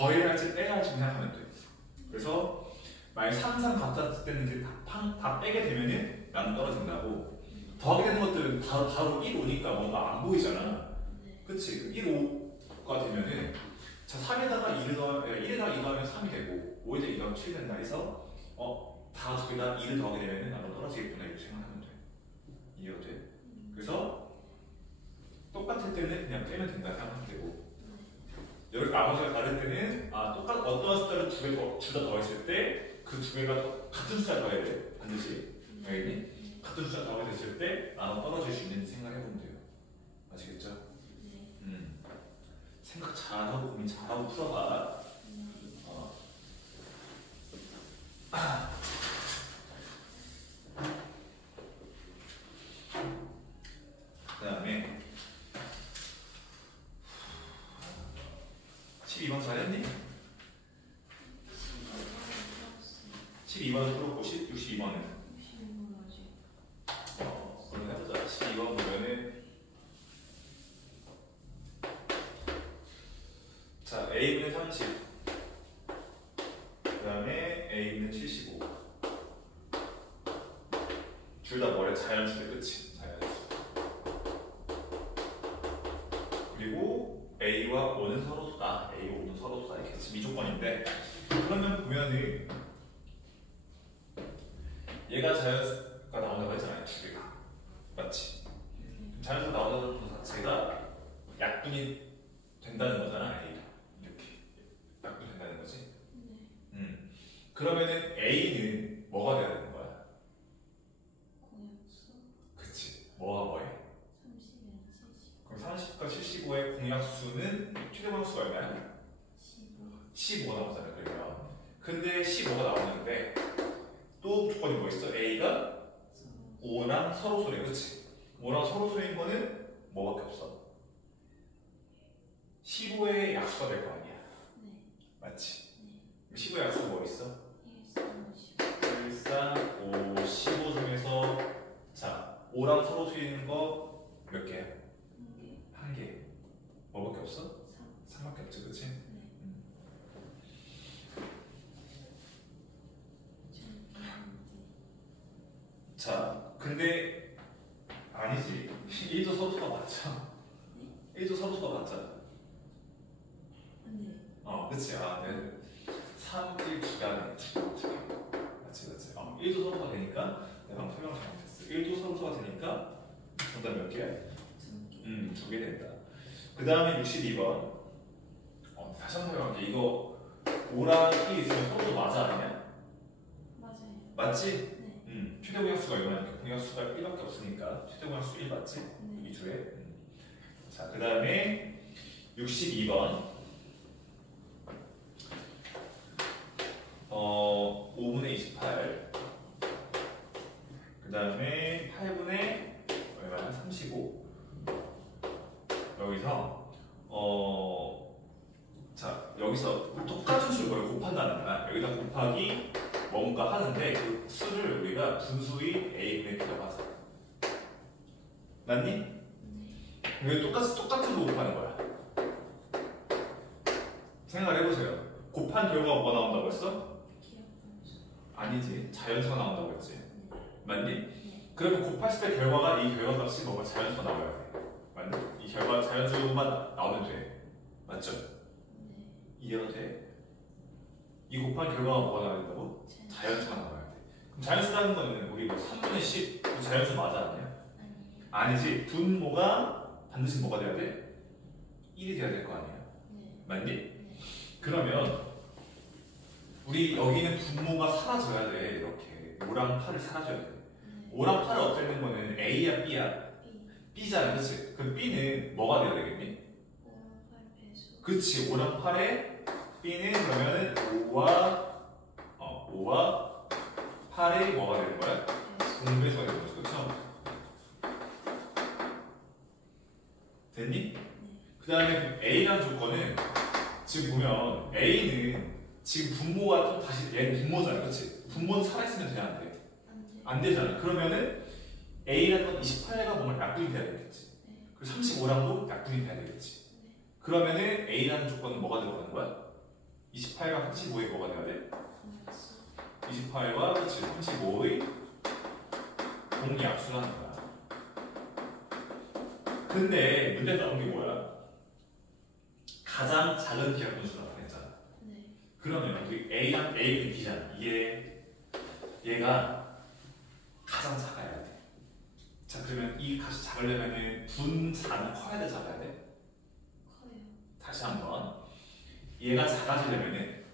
더해야 할지 빼야 할지 생각하면 돼. 그래서 만약 항상 같았을 때는 이제 다 빼게 되면은 나는 떨어진다고. 더하게 되는 것들은 바로 1, 5니까 뭔가 안 보이잖아. 그치? 1, 5가 되면은 자 3에다가 1에다가 2 더하면 3이 되고 5에다가 2 더하면 7이 된다 해서 다 두 개 다 2를 더하게 되면은 나도 떨어지겠구나 이렇게 생각하면 돼. 이해가 돼? 그래서 똑같을 때는 그냥 빼면 된다 생각하면 되고 여기 나머지가 다를 때는 어떤 숫자를 두 개 둘 다 더했을 때 그 두 개가 같은 숫자를 더해야 돼 반드시. 알겠니? 같은 숫자 더해졌을 때 나도 떨어질 수 있는지 생각해보면 돼요. 아시겠죠? 생각 잘하고 고민 잘하고 풀어봐. 그 다음에 12번 잘했니? 12번을 풀었고 62번은? 그럼 해보자. 12번 보면은 자 A분의 30 그 다음에 A분의 75 둘 다 뭐래? 자연수의 끝이 자연수. 그리고 A와 O는 서로수다. A와 O는 서로수다. 이렇게 미조건인데 그러면 보면은 얘가 자연수가 나온다고 했잖아요. 두 개가. 맞지? 자연수가 나온다는 것 자체가 약분이 된다는 거잖아. A가. 이렇게 약분이 된다는 거지. 그러면은 A는 뭐가 돼야 되는 거야? 공약수. 그치. 뭐가 뭐해? 30이랑 70. 그럼 30과 75의 공약수는 최대공약수가 얼마야? 15가 나오잖아. 그러면 근데 15가 나오는데 또 조건이 뭐 있어? A가 5랑 서로소래. 그치? 5랑 서로소인 거는 뭐밖에 없어? 15의 약수가 될 거 아니야. 네. 맞지? 네. 15의 약수가 뭐 있어? 1, 3, 5, 15 중에서 자 5랑 서로소인 거 몇 개야? 1개. 한 개. 뭐밖에 없어? 3. 3밖에 없지. 그치? 네. 자, 근데 아니지. 1도 서로수가 맞죠? 1도 서로수가 맞잖아. 네. 그치. 네. 3, 1, 2가 두 개. 맞지. 1도 서로수가 되니까 내가 방금 설명을 잘못했어. 1도 서로수가 되니까 정답 몇 개야? 2개. 2개 된다. 그 다음에 62번. 다시 한번 설명할게. 이거 5랑 1이 있으면 서로수 맞아 아니냐? 맞아요. 맞지? 네. 최대 공약수가 얼마냐? 공약수가 1밖에 없으니까 최대 공약수 1 맞지? 네. 이 주에. 자, 그 다음에 62번. 5분의 28. 그 다음에 8분의 얼마야? 35. 여기서 자 여기서 똑같은 수를 뭘 곱한다는 거야. 여기다 곱하기 뭔가 하는데 그 수를 우리가 분수의 A분의 B라고 하자. 맞니? 왜 똑같은 거 곱하는 거야? 생각을 해보세요. 곱한 결과가 뭐 나온다고 했어? 기억분수. 아니지. 자연수가 나온다고 했지. 네. 맞니? 네. 그러면 곱했을 때 결과가 이 결과값이 뭐가 자연수가 나와야 돼. 맞니? 이 결과 자연수만 나오면 돼. 맞죠? 네. 이해가 돼? 이 곱한 결과가 뭐가 나와야 된다고? 자연수가 나와야 돼. 그럼 자연수라는 거는 우리 뭐 3분의 10 자연수 맞아 아니야? 아니지. 분모가 반드시 뭐가 돼야 돼? 1이 돼야 될 거 아니야. 네. 맞니? 네. 그러면 우리 여기는 분모가 사라져야 돼. 이렇게 5랑 8을 사라져야 돼. 네. 5랑 8을 없애는 거는 A야 B야? B. B잖아. 그치? 그럼 B는 뭐가 돼야 되겠니? 5랑 8 배수. 그치. 5랑 8에 B는 그러면은 5와 8이 뭐가 되는 거야? 배수. 공배수가 되는 거지. 그쵸? 됐니? 네. 그 다음에 A라는 조건은 지금 보면 A는 지금 분모가 또 다시 얘는 분모잖아. 그치? 분모는 살아있으면 돼? 안 돼? 안 돼. 안 되잖아. 그러면은 A라는 건 28가 보면 약분이 돼야 되겠지. 네. 그리고 35랑도 약분이 돼야 되겠지. 네. 그러면은 A라는 조건은 뭐가 들어가는 거야? 28과 35의 뭐가 돼야 돼? 공약수. 28과 그치 35의 공약수라는 거야. 근데 문제 나온 게 뭐야? 가장 작은 기하분수라고 했잖아. 네. 그러면 우리 A랑 A는 B잖아. 얘가 가장 작아야 돼. 자 그러면 이 값이 작으려면 분자는 커야 돼, 작아야 돼? 커요. 다시 한번 얘가 작아지려면은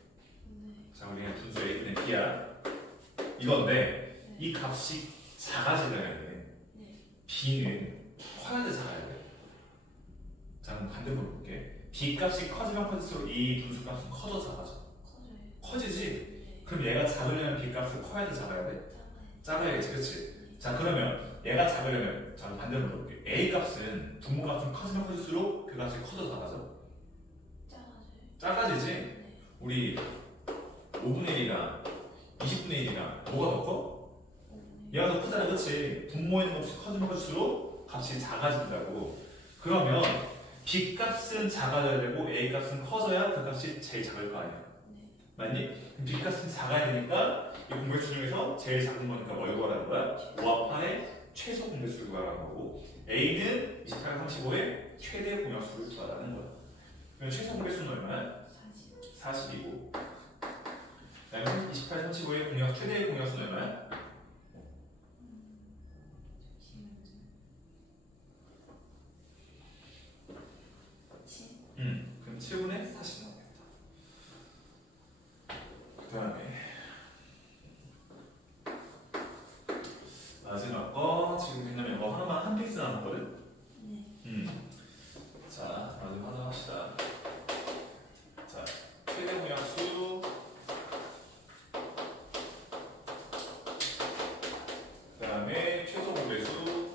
네. 자 우리가 분수 A분의 B야 이건데 네. 이 값이 작아지려면은 네. B는 커야 돼, 작아야 돼? 자 그럼 반대로 볼게. B 값이 커지면 커질수록 이 분수 값은 커져, 작아져? 커져요. 커지지? 네. 그럼 얘가 작으려면 B 값을 커야 돼, 작아야 돼? 작아요. 작아야겠지, 그치? 네. 자 그러면 얘가 작으려면 자 반대로 볼게. A 값은 분모 값은 커지면 커질수록 그 값이 커져, 작아져? 작아져요. 작아지지? 네. 우리 5분의 1이랑 20분의 1이랑 뭐가 더 커? 5분의 얘가 더 크잖아, 그치? 분모에 있는 값이 커지면 커질수록 값이 작아진다고. 그러면 B 값은 작아져야 되고 A 값은 커져야 그 값이 제일 작을 거 아니야. 네. 맞니? 그럼 B 값은 작아야 되니까 이 공배수 중에서 제일 작은 거니까 뭘 구하라는 거야? 5와 8의 최소 공배수를 구하라는 거고 A는 28, 35의 최대 공약수를 구하라는 거야. 그럼 최소 공배수는 얼마야? 40. 40이고 그다음에 28, 35의 공약 최대 공약수는 얼마야? 잠시만요. 그럼 7분의 40 나오겠다. 그 다음에 마지막 거 지금 왜냐면 이거 하나만 한 페이지 남았거든? 네. 자 마지막 하나 합시다. 자 최대 공약수 그 다음에 최소 공배수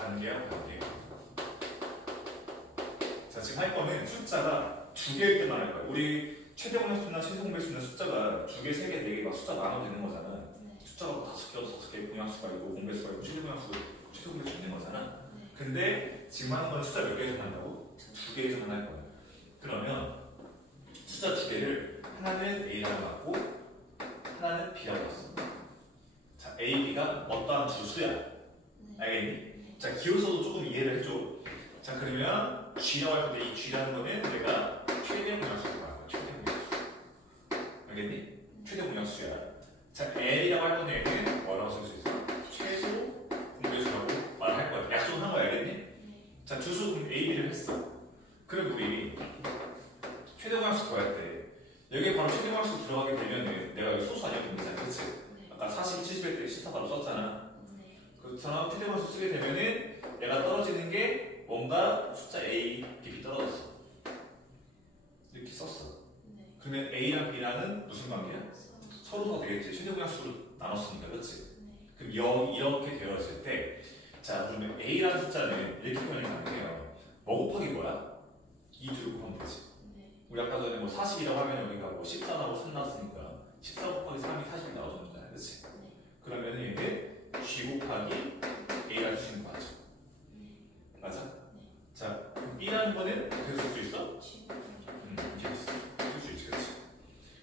관계야 관계. 자 지금 할 거는 숫자가 두 개일 때만 할 거야. 우리 최대 공약수나 최소 공배수나 숫자가 두 개, 세 개, 네 개 막 숫자 나눠 되는 거잖아. 네. 숫자가 뭐 5개, 6개 공약수가 있고 공배수가 있고 최대 공약수, 최소 공배수 있는 거잖아. 네. 근데 지금 하는 건 숫자 몇 개에서 한다고? 두 개에서 할 거야. 그러면 숫자 두 개를 하나는 A라고 갖고 하나는 B라고 했어. 자 A, B가 어떠한 두 수야. 네. 알겠니? 네. 자 기호서도 조금 이해를 해줘. 자 그러면 G라고 할 건데 이 G라는 거는 내가 최대 공약수라고 할 거야. 최대 공약수. 알겠니? 최대 공약수야. 자 L이라고 할 건데 얘는 뭐라고 쓸 수 있어? 최소 공배수라고 말할 거야. 약속한 거야. 알겠니? 네. 자 주수 A, B를 했어. 그럼 우리 최대 공약수 구할 때 여기에 바로 최대 공약수 들어가게 되면은 내가 여기 소수 아니야? 공배수 그치? 네. 아까 40, 70일 때 시타 바로 썼잖아. 네. 그처럼 최대 공약수 쓰게 되면은 얘가 떨어지는 게 뭔가 숫자 A, B 떨어졌어. 이렇게 썼어. 네. 그러면 A랑 B랑은 무슨 관계야? 서로. 서로가 되겠지. 최대 공약수로 나눴으니까, 그렇지? 네. 그럼 이렇게 되었을 때, 자 그러면 A라는 숫자는 이렇게 표현이 가능해요. 뭐 곱하기 뭐야? 2를 곱하면 되지. 네. 우리 아까 전에 뭐 40이라고 하면 여기가 뭐 14 나오고 3 나왔으니까 14 곱하기 3이 40 나오는 거야, 그렇지? 네. 그러면 얘는 G 곱하기 A라는 수인 거 맞아? 네. 맞아? 네. 자, 그럼 B라는 거는 어떻게 쓸 수 있어? 지금. 이렇게 쓸수 있지, 그렇지?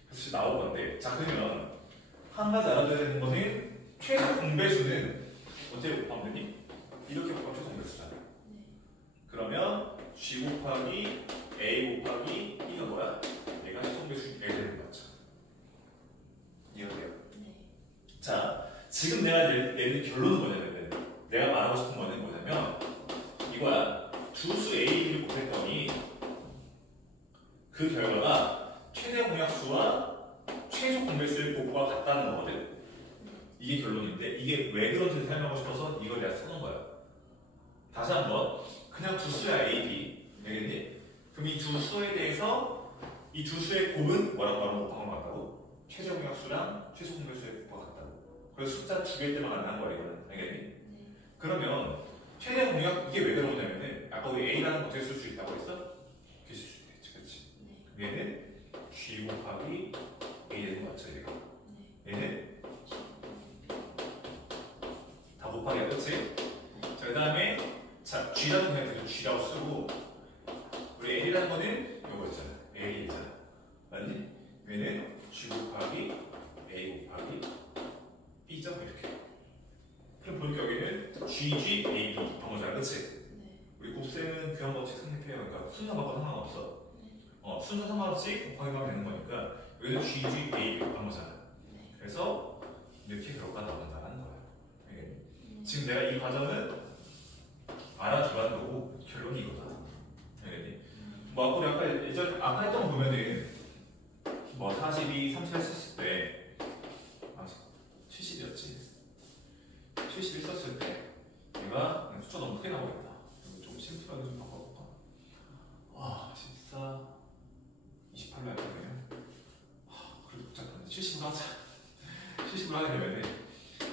그래서 나올 건데, 자 그러면 한 가지 알아둬야 되는 거는 최소 공배수는 어떻게 곱하면 되니? 이렇게 곱하면 최소 공배수잖아. 네. 그러면 G 곱하기 A 곱하기 B가 뭐야? 얘가 최소 공배수인 A 되는 거 맞죠? 이해돼요? 네. 자, 지금 내가 내는 결론은 뭐냐면 내가 말하고 싶은 거는 뭐냐면 이거야. 두수 A, B를 곱했더니 그 결과가 최대 공약수와 최소 공배수의 곱과 같다는 거거든. 이게 결론인데 이게 왜 그런지 설명하고 싶어서 이걸 내가 써놓은 거야. 다시 한번 그냥 두 수야 A, B 알겠니? 그럼 이 두 수에 대해서 이 두 수의 곱은 뭐라고 말하면 곱한 것 같다고? 최대 공약수랑 최소 공배수의 곱과 같다고. 그래서 숫자 두 개일 때만 가능한 거야 이거는. 알겠니? 네. 그러면 최대 공약 이게 왜 그런 거냐면은 아까 우리 A라는 거 어떻게 쓸 수 있다고 했어? 이렇게 쓸 수 있겠지, 그렇지? 네. 얘는 G 곱하기 A 되는 거 맞죠, 얘가? 네. 얘는 다 곱하기야, 그렇지? 자, 그 다음에 자, G라는 그냥 계속 G라고 쓰고 우리 L이라는 거는 요거 있잖아. L이 있잖아. 맞니? 얘는 G 곱하기 A 곱하기 B점 이렇게. 그럼 보니까 여기는 GG AB 한 거잖아. 그치? 네. 우리 곱셈은 교환 법칙 성립해요. 그러니까 순서 바꿔 상관없어. 네. 순서 상관없이 곱하기만 되는 거니까 여기는 GG AB 한 거잖아. 네. 그래서 이렇게 결과가 나온다는 거야. 알겠니? 네. 지금 내가 이 과정은 알아두라는 거고 결론이 이거다. 알겠니? 뭐 아까 우리 아까 했던 거 보면은 뭐 42, 30 했을 때 70이었지. 70 썼을 때 얘가 숫자 너무 크게 나오겠다. 이거 좀 심플하게 좀 바꿔볼까? 14, 28로 할 거면 그래도 복잡한데 70으로 하자. 70으로 하게 되면은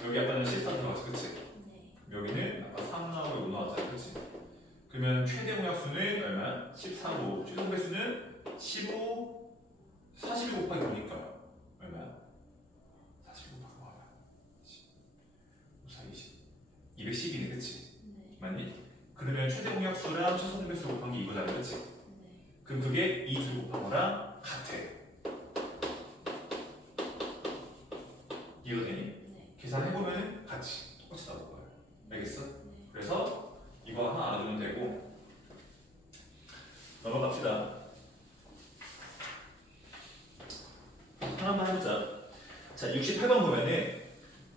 여기 약간은 14 들어가지, 그치? 네. 여기는 아까 3 나오고 5 나왔잖아, 그치? 그러면 최대 공약수는 얼마? 14고 최소 배수는 15, 41 곱하기 5니까 얼마야? 41 곱하기 5 얼마야? 5, 4, 20 210이네, 그치? 네. 맞니? 그러면 최대 공약수랑 최소 공배수 곱한 게 이거잖아, 그치? 네. 그럼 그게 이 두 곱한 거랑 같아. 이해되니? 네. 계산해보면 같이 똑같이 나올 거야. 알겠어? 네. 그래서 이거 하나 알아두면 되고 넘어갑시다. 하나만 해보자. 자, 68번 보면은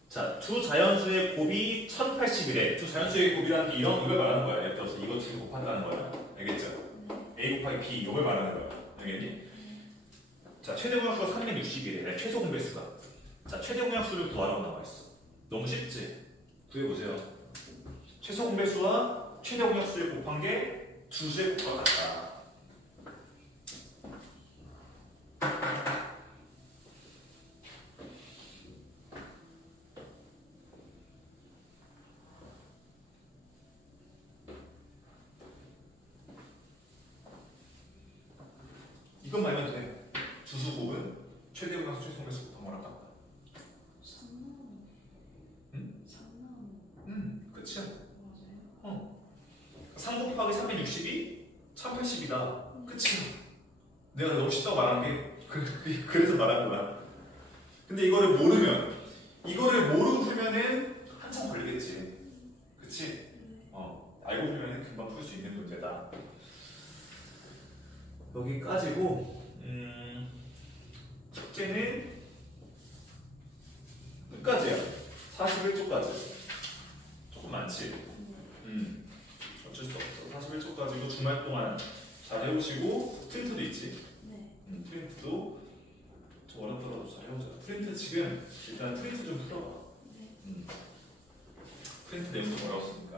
자, 두 자연수의 곱이 1080이래. 두 자연수의 곱이라는 게 이걸 말하는 거야. 예를 들어서 이거 둘이 곱한다는 거야. 알겠죠? A 곱하기 B 이걸 말하는 거야. 알겠니? 자, 최대 공약수가 360이래. 최소 공배수가. 자, 최대 공약수를 구하라고 나와 있어. 너무 쉽지? 구해보세요. 최소 공배수와 최대 공약수를 곱한 게 두 수의 곱과 같다. 이것만 알면 돼. 주수 곱은 최대 공약수 최소 공배수 곱한 거랑 같다. 3나오는. 응? 3나오는. 그치야. 맞아요. 3 곱하기 360이 1080이다. 그치? 내가 너무 쉽다고 말한 게 그래서 말한 거야. 근데 이거를 모르고 풀면은 한참 걸리겠지. 그치? 알고 풀면은 금방 풀 수 있는 문제다. 여기까지고 숙제는 끝까지야. 41쪽까지. 조금 많지? 어쩔 수 없어. 41쪽까지고 주말 동안 잘 해오시고 프린트도 있지? 네. 프린트도 좀 어렵더라도 잘 해보자. 프린트 지금 일단 프린트 좀 풀어봐. 네. 프린트 내용 좀 어려웠습니다.